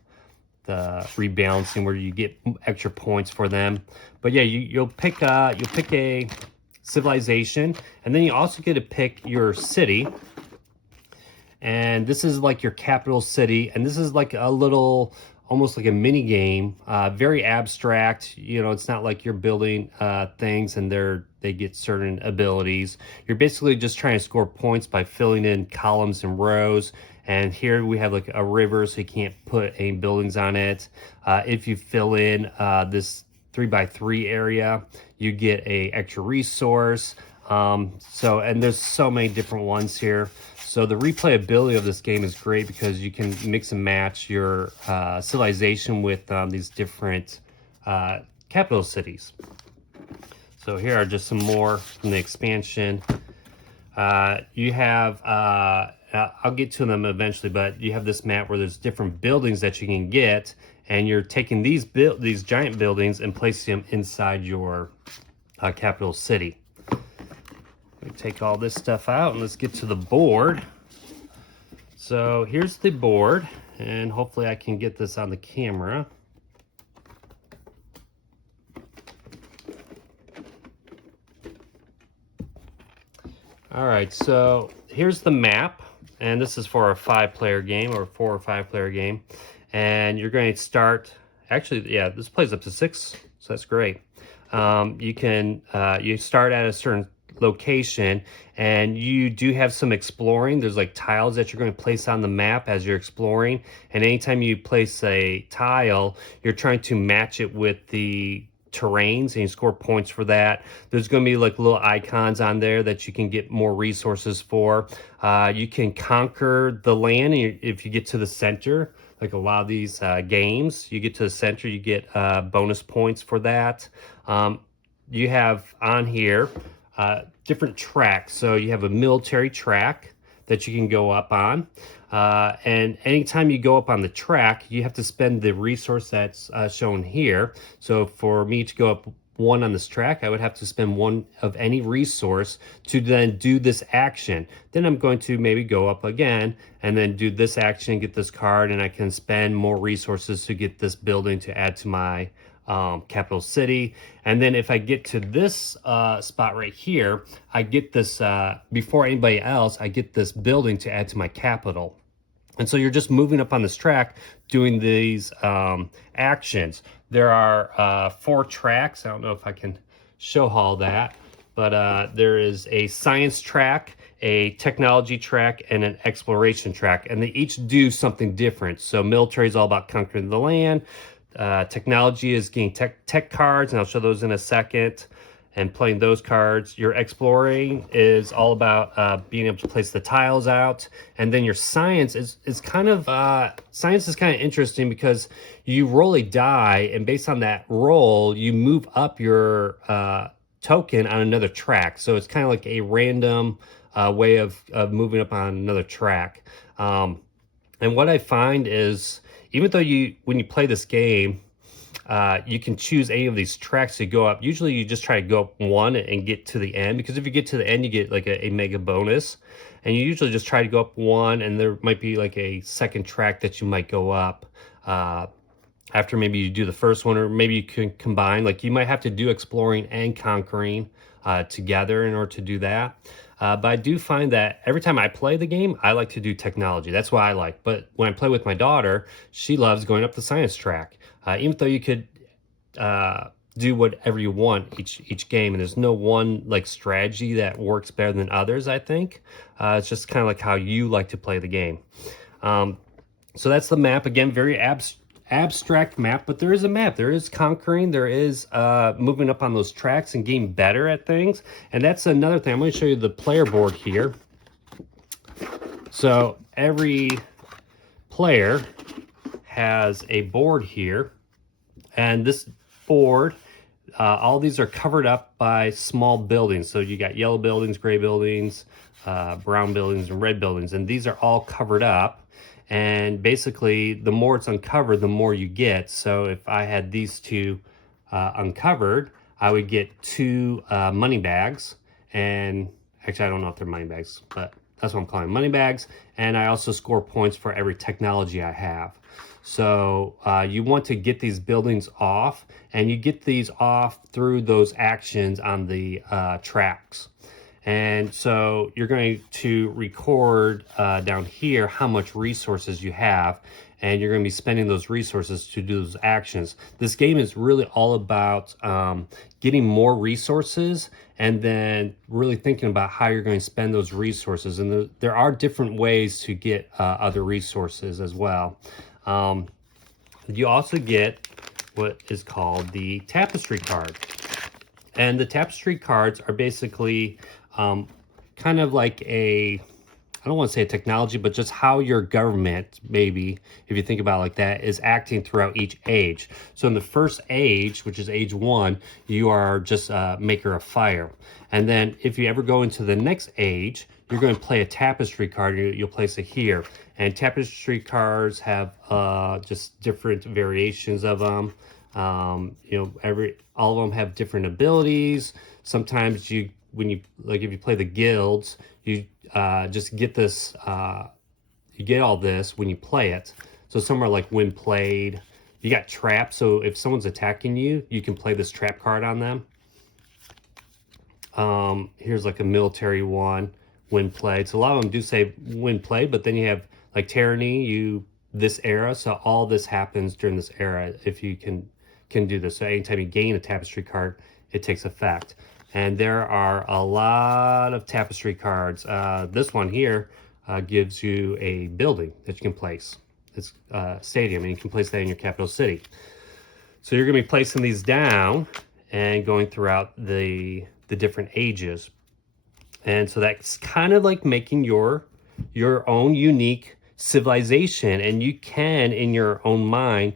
rebalancing where you get extra points for them. But yeah, you'll pick a civilization, and then you also get to pick your city. And this is like your capital city, and this is like a little, almost like a mini game, very abstract. It's not like you're building things and they get certain abilities. You're basically just trying to score points by filling in columns and rows. And here we have like a river, so you can't put any buildings on it. If you fill in this 3x3 area, you get a extra resource. And there's so many different ones here. So the replayability of this game is great because you can mix and match your civilization with these different capital cities. So here are just some more from the expansion. You have, I'll get to them eventually, but you have this map where there's different buildings that you can get, and you're taking these giant buildings and placing them inside your capital city. We take all this stuff out and let's get to the board. So here's the board, and hopefully I can get this on the camera. All right, so here's the map, and this is for a 5-player game or 4 or 5-player game. And you're going to start, actually, yeah, this plays up to 6, so that's great. You start at a certain location, and you do have some exploring. There's like tiles that you're going to place on the map as you're exploring, and anytime you place a tile, you're trying to match it with the terrains, and you score points for that. There's going to be like little icons on there that you can get more resources for. You can conquer the land, and if you get to the center, like a lot of these games, you get to the center, you get bonus points for that. You have on here different tracks. So you have a military track that you can go up on. And anytime you go up on the track, you have to spend the resource that's shown here. So for me to go up 1 on this track, I would have to spend 1 of any resource to then do this action. Then I'm going to maybe go up again and then do this action, get this card, and I can spend more resources to get this building to add to my capital city. And then if I get to this spot right here, I get this, before anybody else, I get this building to add to my capital. And so you're just moving up on this track doing these actions. There are 4 tracks. I don't know if I can show all that, but there is a science track, a technology track, and an exploration track, and they each do something different. So military is all about conquering the land. Technology is getting tech cards, and I'll show those in a second. and playing those cards. Your exploring is all about being able to place the tiles out, and then your science is kind of science is kind of interesting because you roll a die, and based on that roll, you move up your token on another track. So it's kind of like a random way of moving up on another track. And what I find is, even though when you play this game, you can choose any of these tracks to go up. Usually you just try to go up one and get to the end, because if you get to the end, you get like a mega bonus. And you usually just try to go up one, and there might be like a second track that you might go up after maybe you do the first one, or maybe you can combine. Like, you might have to do exploring and conquering together in order to do that. But I do find that every time I play the game, I like to do technology. That's what I like. But when I play with my daughter, she loves going up the science track. Even though you could do whatever you want each game, and there's no one like strategy that works better than others, I think. It's just kind of like how you like to play the game. So that's the map. Again, very abstract map, but there is a map. There is conquering. There is moving up on those tracks and getting better at things. And that's another thing. I'm going to show you the player board here. So every player has a board here, and this board, all these are covered up by small buildings. So you got yellow buildings, gray buildings, brown buildings, and red buildings, and these are all covered up. And basically, the more it's uncovered, the more you get. So if I had these two uncovered, I would get 2 money bags. And actually, I don't know if they're money bags, but that's what I'm calling money bags. And I also score points for every technology I have. So you want to get these buildings off, and you get these off through those actions on the tracks. And so you're going to record down here how much resources you have, and you're going to be spending those resources to do those actions. This game is really all about getting more resources, and then really thinking about how you're going to spend those resources. And there are different ways to get other resources as well. You also get what is called the tapestry card. And the tapestry cards are basically kind of like I don't want to say a technology, but just how your government, maybe, if you think about it like that, is acting throughout each age. So in the first age, which is age 1, you are just a maker of fire. And then if you ever go into the next age, you're going to play a tapestry card. You'll place it here. And tapestry cards have just different variations of them. All of them have different abilities. Sometimes when you if you play the guilds, you just get this, you get all this when you play it. So some are like when played. You got traps, so if someone's attacking you, you can play this trap card on them. Here's like a military one, when played. So a lot of them do say when played, but then you have like tyranny, this era. So all this happens during this era if you can do this. So anytime you gain a tapestry card, it takes effect. And there are a lot of tapestry cards. This one here gives you a building that you can place. It's a stadium, and you can place that in your capital city. So you're going to be placing these down and going throughout the different ages. And so that's kind of like making your own unique civilization. And you can, in your own mind,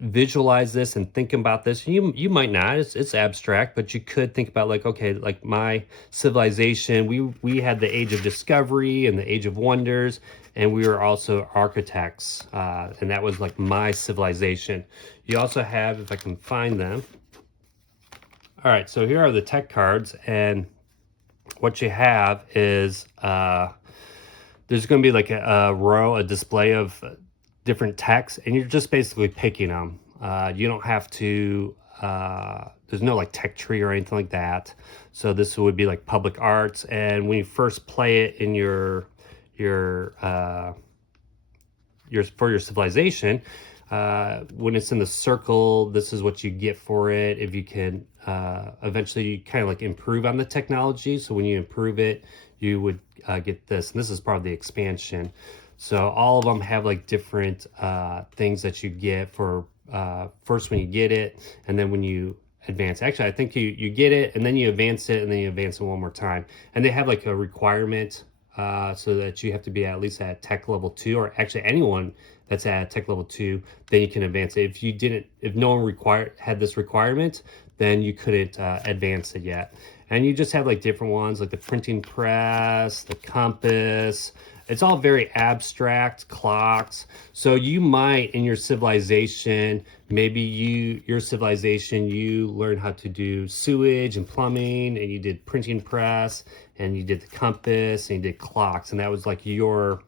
visualize this and think about this. You might not, it's abstract, but you could think about like, okay, like my civilization, we had the age of discovery and the age of wonders, and we were also architects, and that was like my civilization. You also have, if I can find them, all right, so here are the tech cards, and what you have is there's going to be like a display of different texts, and you're just basically picking them. You don't have to, there's no like tech tree or anything like that. So this would be like public arts, and when you first play it in your for your civilization, when it's in the circle, this is what you get for it. If you can eventually you kind of like improve on the technology, so when you improve it, you would get this, and this is part of the expansion. So all of them have like different things that you get for first when you get it, and then when you advance. Actually, I think you get it and then you advance it and then you advance it one more time. And they have like a requirement so that you have to be at least at tech level 2, or actually anyone that's at tech level 2, then you can advance it. If you didn't, if no one had this requirement, then you couldn't advance it yet. And you just have like different ones like the printing press, the compass. It's all very abstract, clocks. So you might in your civilization, maybe your civilization, you learn how to do sewage and plumbing, and you did printing press, and you did the compass, and you did clocks, and that was like your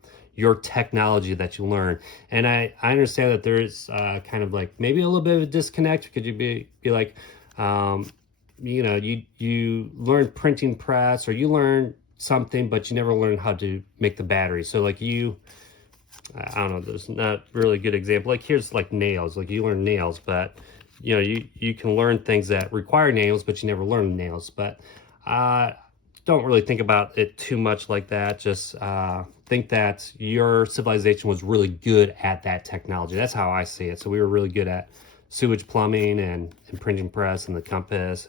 technology that you learn. And I understand that there's kind of like maybe a little bit of a disconnect. Could you be like, you learn printing press or you learn something, but you never learn how to make the battery. So like I don't know, there's not really a good example. Like here's like nails, like you learn nails, but you can learn things that require nails, but you never learn nails. But don't really think about it too much like that. Just think that your civilization was really good at that technology. That's how I see it. So we were really good at sewage plumbing and printing press and the compass,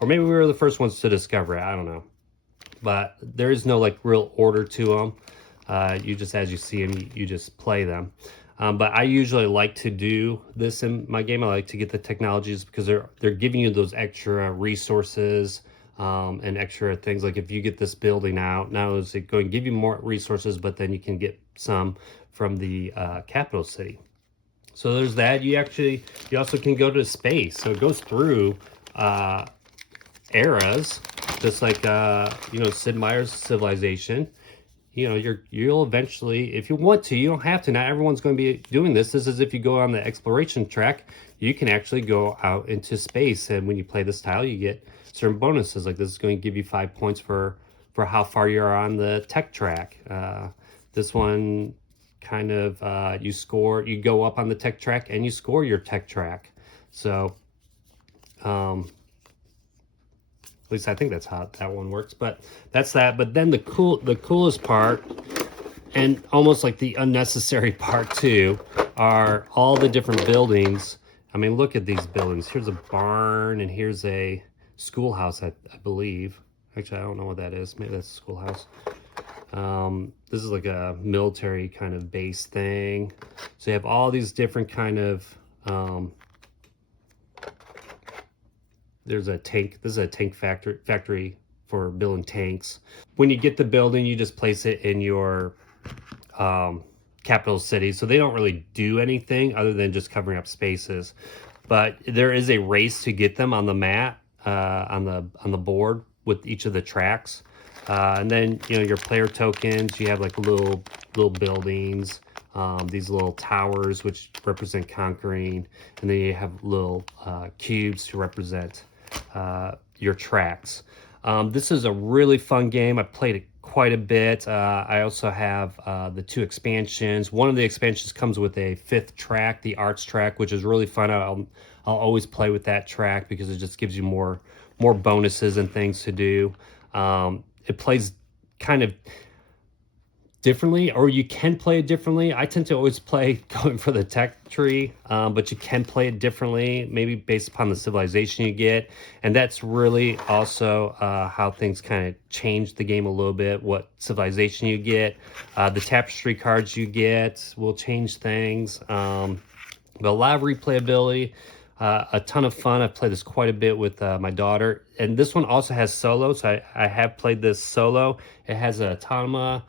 or maybe we were the first ones to discover it. I don't know. But there is no like real order to them. You just, as you see them, you just play them. But I usually like to do this in my game. I like to get the technologies because they're giving you those extra resources and extra things. Like if you get this building out, now is it going to give you more resources, but then you can get some from the capital city. So there's that. You also can go to space. So it goes through eras, just like Sid Meier's civilization. You'll eventually, if you want to, you don't have to. Not everyone's going to be doing this. This is if you go on the exploration track, you can actually go out into space, and when you play this tile, you get certain bonuses. Like this is going to give you 5 points for how far you're on the tech track. This one kind of you go up on the tech track and you score your tech track. So at least I think that's how that one works. But that's that. But then the coolest part, and almost like the unnecessary part too, are all the different buildings. I mean, look at these buildings. Here's a barn and here's a schoolhouse, I believe. Actually, I don't know what that is. Maybe that's a schoolhouse. This is like a military kind of base thing. So you have all these different kind of, there's a tank. This is a tank factory for building tanks. When you get the building, you just place it in your capital city. So they don't really do anything other than just covering up spaces. But there is a race to get them on the map, on the board with each of the tracks. And then your player tokens, you have like little buildings, these little towers which represent conquering, and then you have little cubes to represent your tracks. This is a really fun game. I played it quite a bit. I also have the 2 expansions. One of the expansions comes with a 5th track, the arts track, which is really fun. I'll always play with that track because it just gives you more bonuses and things to do. It plays kind of differently, or you can play it differently. I tend to always play going for the tech tree, but you can play it differently, maybe based upon the civilization you get. And that's really also how things kind of change the game a little bit, what civilization you get. The tapestry cards you get will change things. But a lot of replayability. A ton of fun. I've played this quite a bit with my daughter. And this one also has solo, so I have played this solo. It has a automata.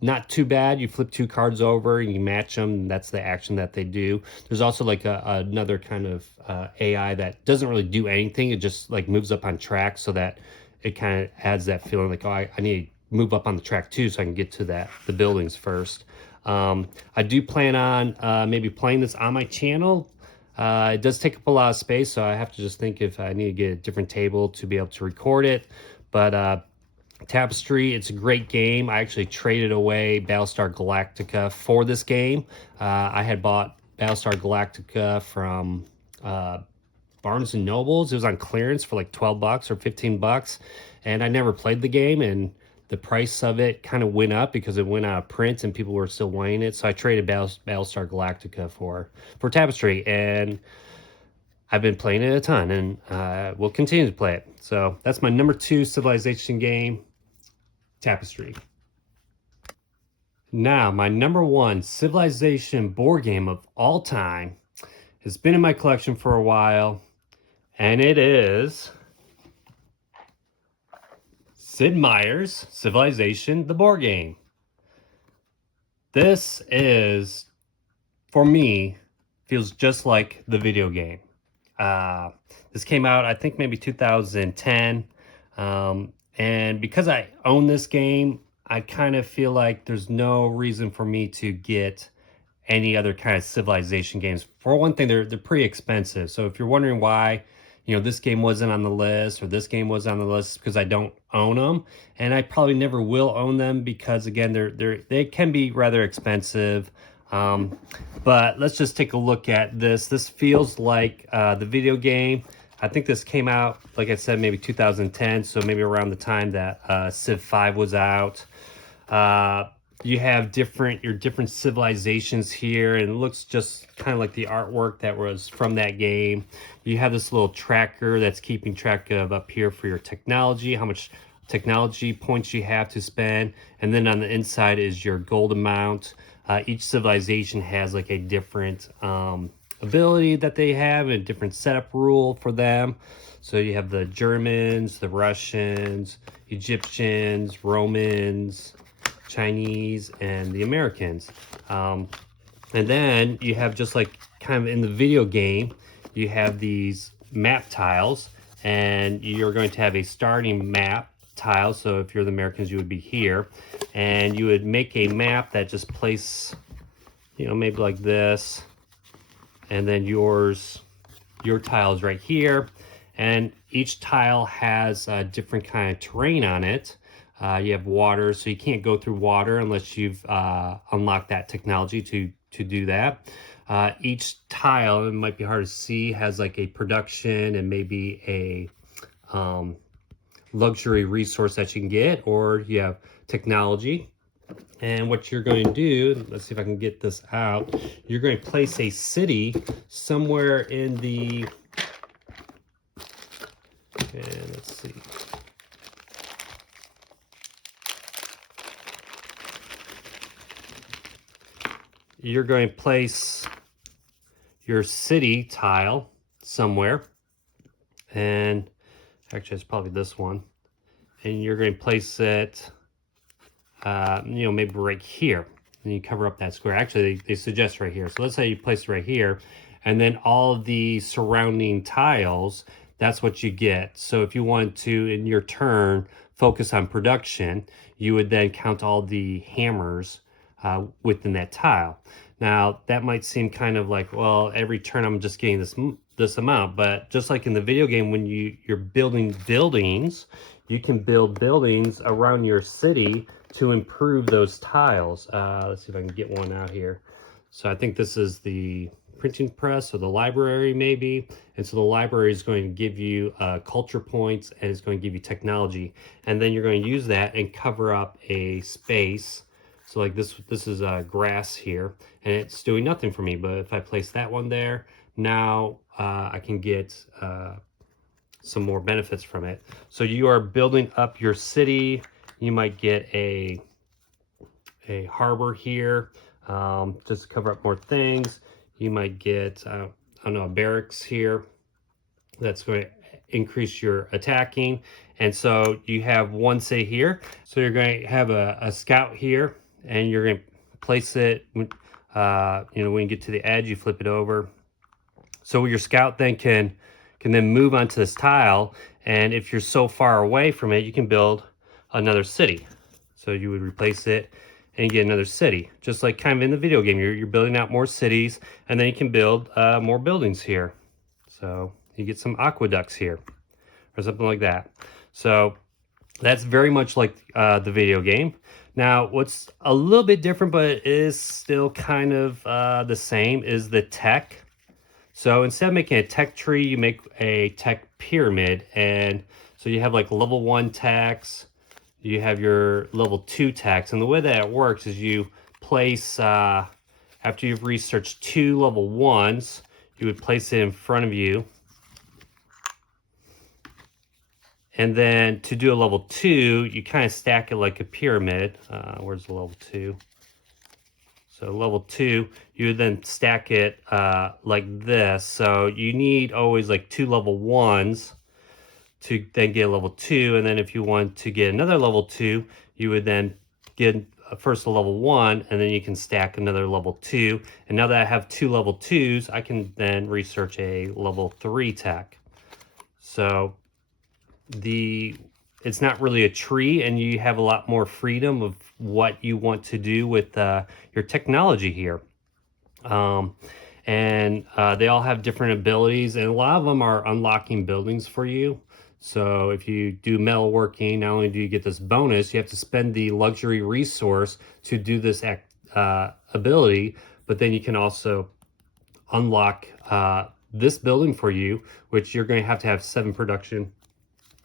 Not too bad. You flip 2 cards over, and you match them, and that's the action that they do. There's also like another kind of AI that doesn't really do anything. It just like moves up on track, so that it kind of adds that feeling like, oh, I need to move up on the track too, so I can get to the buildings first. I do plan on maybe playing this on my channel. It does take up a lot of space, so I have to just think if I need to get a different table to be able to record it. But Tapestry, it's a great game. I actually traded away Battlestar Galactica for this game. I had bought Battlestar Galactica from Barnes and Nobles. It was on clearance for like 12 bucks or 15 bucks, and I never played the game, and the price of it kind of went up because it went out of print and people were still wanting it. So I traded Battlestar Galactica for Tapestry, and I've been playing it a ton, and we'll continue to play it. So that's my number 2 civilization game, Tapestry. Now, my number 1 civilization board game of all time has been in my collection for a while, and it is Sid Meier's Civilization, the board game. This is, for me, feels just like the video game. Uh, this came out, I think, maybe 2010. And because I own this game, I kind of feel like there's no reason for me to get any other kind of civilization games. For one thing, they're pretty expensive. So if you're wondering why, this game wasn't on the list or this game was on the list, because I don't own them, and I probably never will own them because again, they can be rather expensive. But let's just take a look at this. This feels like the video game. I think this came out, like I said, maybe 2010, so maybe around the time that Civ 5 was out. You have your different civilizations here, and it looks just kind of like the artwork that was from that game. You have this little tracker that's keeping track of up here for your technology, how much technology points you have to spend, and then on the inside is your gold amount. Each civilization has like a different ability that they have, and a different setup rule for them. So you have the Germans, the Russians, Egyptians, Romans, Chinese, and the Americans. And then you have, just like kind of in the video game, you have these map tiles, and you're going to have a starting map tile. So if you're the Americans, you would be here, and you would make a map that just place, maybe like this, and then your tile is right here, and each tile has a different kind of terrain on it. You have water, so you can't go through water unless you've unlocked that technology to do that. Each tile, it might be hard to see, has like a production and maybe a luxury resource that you can get, or you have technology. And what you're going to do, let's see if I can get this out, you're going to place a city somewhere in the, and let's see, you're going to place your city tile somewhere, and actually it's probably this one, and you're going to place it maybe right here, and you cover up that square. Actually, they suggest right here. So let's say you place it right here, and then all of the surrounding tiles, that's what you get. So if you want to, in your turn, focus on production, you would then count all the hammers within that tile. Now, that might seem kind of like, well, every turn I'm just getting this amount, but just like in the video game, when you're building buildings, you can build buildings around your city to improve those tiles. Let's see if I can get one out here. So I think this is the printing press or the library maybe. And so the library is going to give you culture points, and it's going to give you technology. And then you're going to use that and cover up a space. So like this is grass here, and it's doing nothing for me. But if I place that one there, now I can get some more benefits from it. So you are building up your city. You might get a harbor here, just to cover up more things. You might get, I don't know, a barracks here. That's going to increase your attacking. And so you have one city here. So you're going to have a scout here, and you're going to place it, when you get to the edge, you flip it over. So your scout then can then move onto this tile, and if you're so far away from it, you can build another city. So you would replace it and get another city, just like kind of in the video game. You're building out more cities, and then you can build more buildings here. So you get some aqueducts here or something like that. So that's very much like the video game. Now, what's a little bit different, but it is still kind of the same, is the tech. So instead of making a tech tree, you make a tech pyramid. And so you have like level 1 techs, you have your level 2 techs. And the way that it works is you place, after you've researched 2 level 1s, you would place it in front of you. And then to do a level 2, you kind of stack it like a pyramid. Where's the level 2? So level 2, you would then stack it like this. So you need always like 2 level 1s to then get a level 2. And then if you want to get another level 2, you would then get first a level 1, and then you can stack another level 2. And now that I have 2 level 2s, I can then research a level 3 tech. So it's not really a tree, and you have a lot more freedom of what you want to do with your technology here. Um, and they all have different abilities, and a lot of them are unlocking buildings for you. So if you do metalworking, not only do you get this bonus, you have to spend the luxury resource to do this ability, but then you can also unlock this building for you, which you're going to have 7 production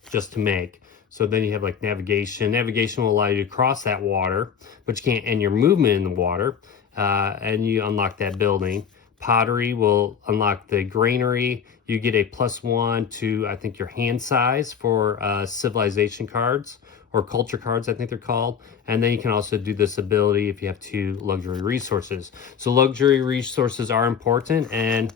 just to make. So then you have like navigation. Navigation will allow you to cross that water, but you can't end your movement in the water. And you unlock that building. Pottery will unlock the granary. You get a +1 to, I think, your hand size for civilization cards or culture cards, I think they're called. And then you can also do this ability if you have 2 luxury resources. So luxury resources are important, and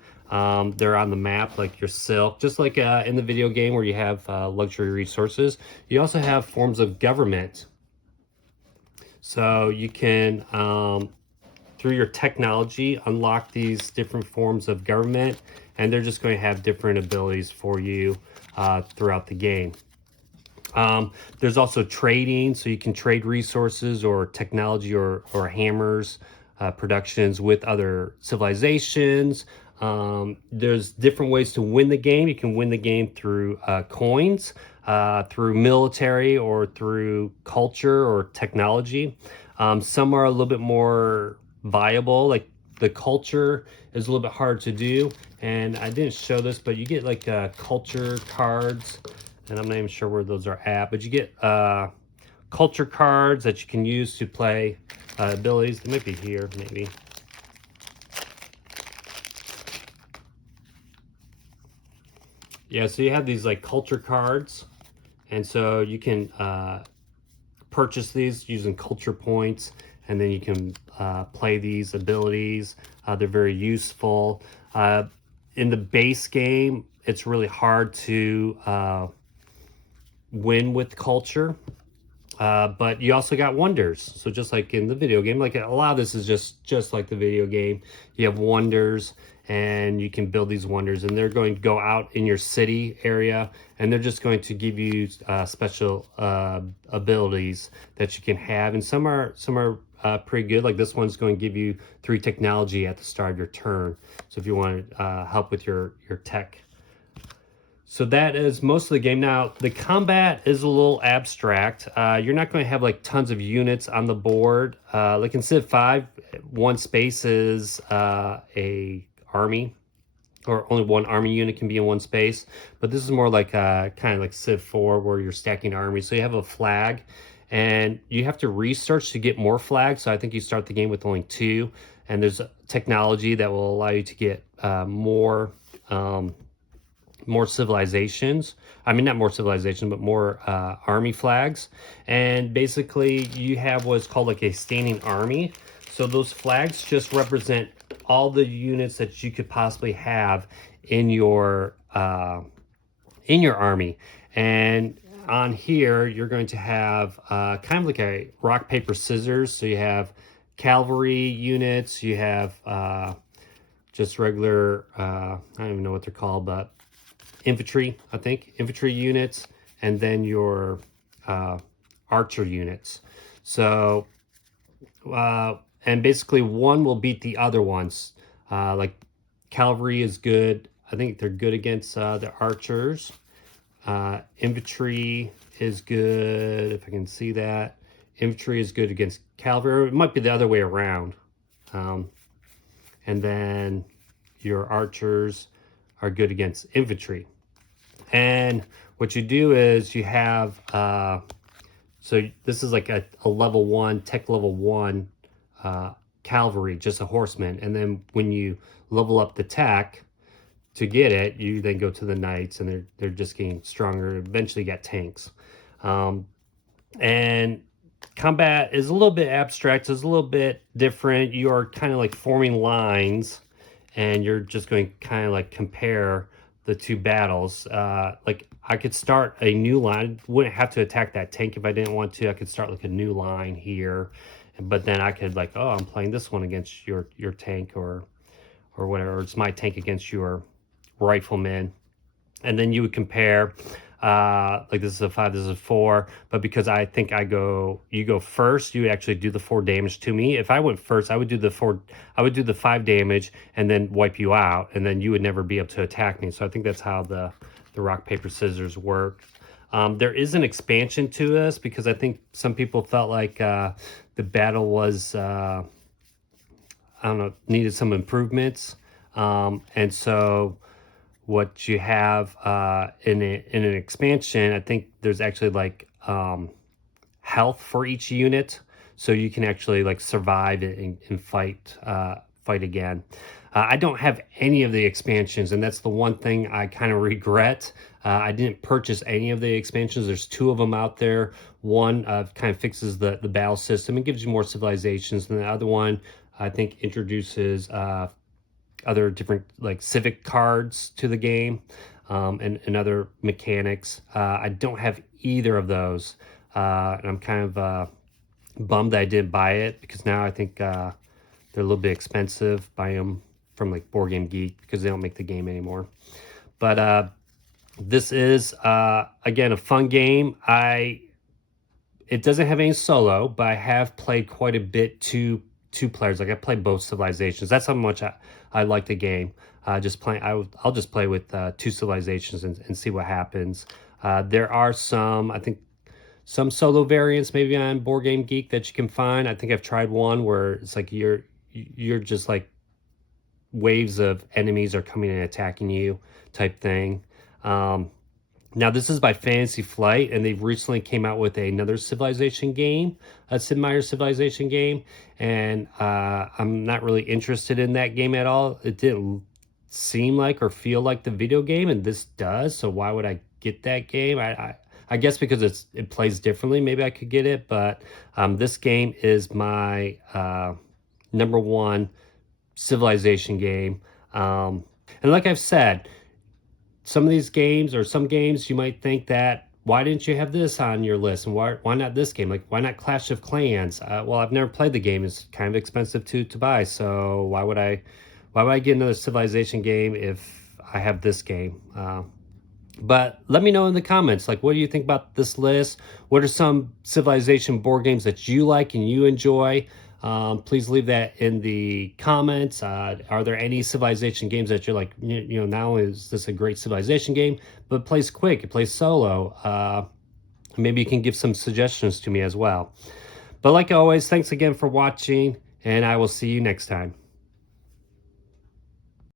they're on the map like your silk, just like in the video game where you have luxury resources. You also have forms of government. So you can, through your technology, unlock these different forms of government, and they're just going to have different abilities for you throughout the game. There's also trading, so you can trade resources or technology or hammers, productions with other civilizations. There's different ways to win the game. You can win the game through coins, through military, or through culture or technology. Some are a little bit more viable, like the culture is a little bit hard to do. And I didn't show this, but you get like culture cards, and I'm not even sure where those are at, but you get culture cards that you can use to play abilities. They might be here, maybe. Yeah, so you have these like culture cards, and so you can purchase these using culture points, and then you can play these abilities. They're very useful. In the base game, it's really hard to win with culture. But you also got wonders. So just like in the video game, like a lot of this is just like the video game. You have wonders, and you can build these wonders, and they're going to go out in your city area, and they're just going to give you special abilities that you can have. And some are pretty good. Like this one's going to give you 3 technology at the start of your turn. So if you want to help with your tech. So that is most of the game. Now, the combat is a little abstract. You're not going to have like tons of units on the board. Like in Civ 5, 1 space is a army, or only 1 army unit can be in 1 space. But this is more like kind of like Civ 4, where you're stacking armies. So you have a flag, and you have to research to get more flags. So I think you start the game with only 2, and there's technology that will allow you to get more civilizations. I mean, not more civilizations, but more army flags. And basically you have what's called like a standing army. So those flags just represent all the units that you could possibly have in your army. And on here, you're going to have kind of like a rock, paper, scissors. So you have cavalry units, you have just regular, I don't even know what they're called, but infantry, I think, infantry units, and then your archer units. So, and basically one will beat the other ones. Like cavalry is good. I think they're good against the archers. Infantry is good, if I can see that. Infantry is good against cavalry. It might be the other way around. And then your archers are good against infantry. And what you do is you have, so this is like a level 1, tech level 1 cavalry, just a horseman. And then when you level up the tech, to get it, you then go to the knights, and they're just getting stronger. Eventually, you got tanks, um, and combat is a little bit abstract. It's a little bit different. You are kind of like forming lines, and you're just going to kind of like compare the two battles. Like I could start a new line. Wouldn't have to attack that tank if I didn't want to. I could start like a new line here, but then I could like, oh, I'm playing this one against your tank, or whatever. Or it's my tank against your rifleman, and then you would compare. Like this is a 5, this is a 4, but because I think you go first, you would actually do the 4 damage to me. If I went first, I would do the 5 damage and then wipe you out, and then you would never be able to attack me. So I think that's how the rock paper scissors work. There is an expansion to this because I think some people felt like the battle was I don't know, needed some improvements, and so what you have in an expansion, I think there's actually like health for each unit, so you can actually like survive and fight again. I don't have any of the expansions, and that's the one thing I kind of regret. I didn't purchase any of the expansions. There's 2 of them out there. One kind of fixes the battle system and gives you more civilizations, and the other one I think introduces other different like civic cards to the game, and other mechanics. I don't have either of those, and I'm kind of bummed that I didn't buy it, because now I think they're a little bit expensive. Buy them from like Board Game Geek because they don't make the game anymore. But this is again a fun game. It doesn't have any solo, but I have played quite a bit two players. Like I played both civilizations. That's how much I like the game. Just playing, I'll just play with 2 civilizations and see what happens. There are I think some solo variants maybe on Board Game Geek that you can find. I think I've tried one where it's like you're just like waves of enemies are coming and attacking you type thing. Now this is by Fantasy Flight, and they've recently came out with another Civilization game, a Sid Meier Civilization game, and I'm not really interested in that game at all. It didn't seem like or feel like the video game, and this does. So why would I get that game? I guess because it plays differently. Maybe I could get it, but this game is my number 1 Civilization game. And like I've said, some of these games, or some games, you might think that, why didn't you have this on your list, and why not this game? Like, why not Clash of Clans? Well, I've never played the game. It's kind of expensive to buy, so why would I get another Civilization game if I have this game? But let me know in the comments, like, what do you think about this list? What are some Civilization board games that you like and you enjoy? Please leave that in the comments. Are there any Civilization games that you're like, now is this a great Civilization game, but it plays quick, it plays solo? Maybe you can give some suggestions to me as well. But like always, thanks again for watching, and I will see you next time.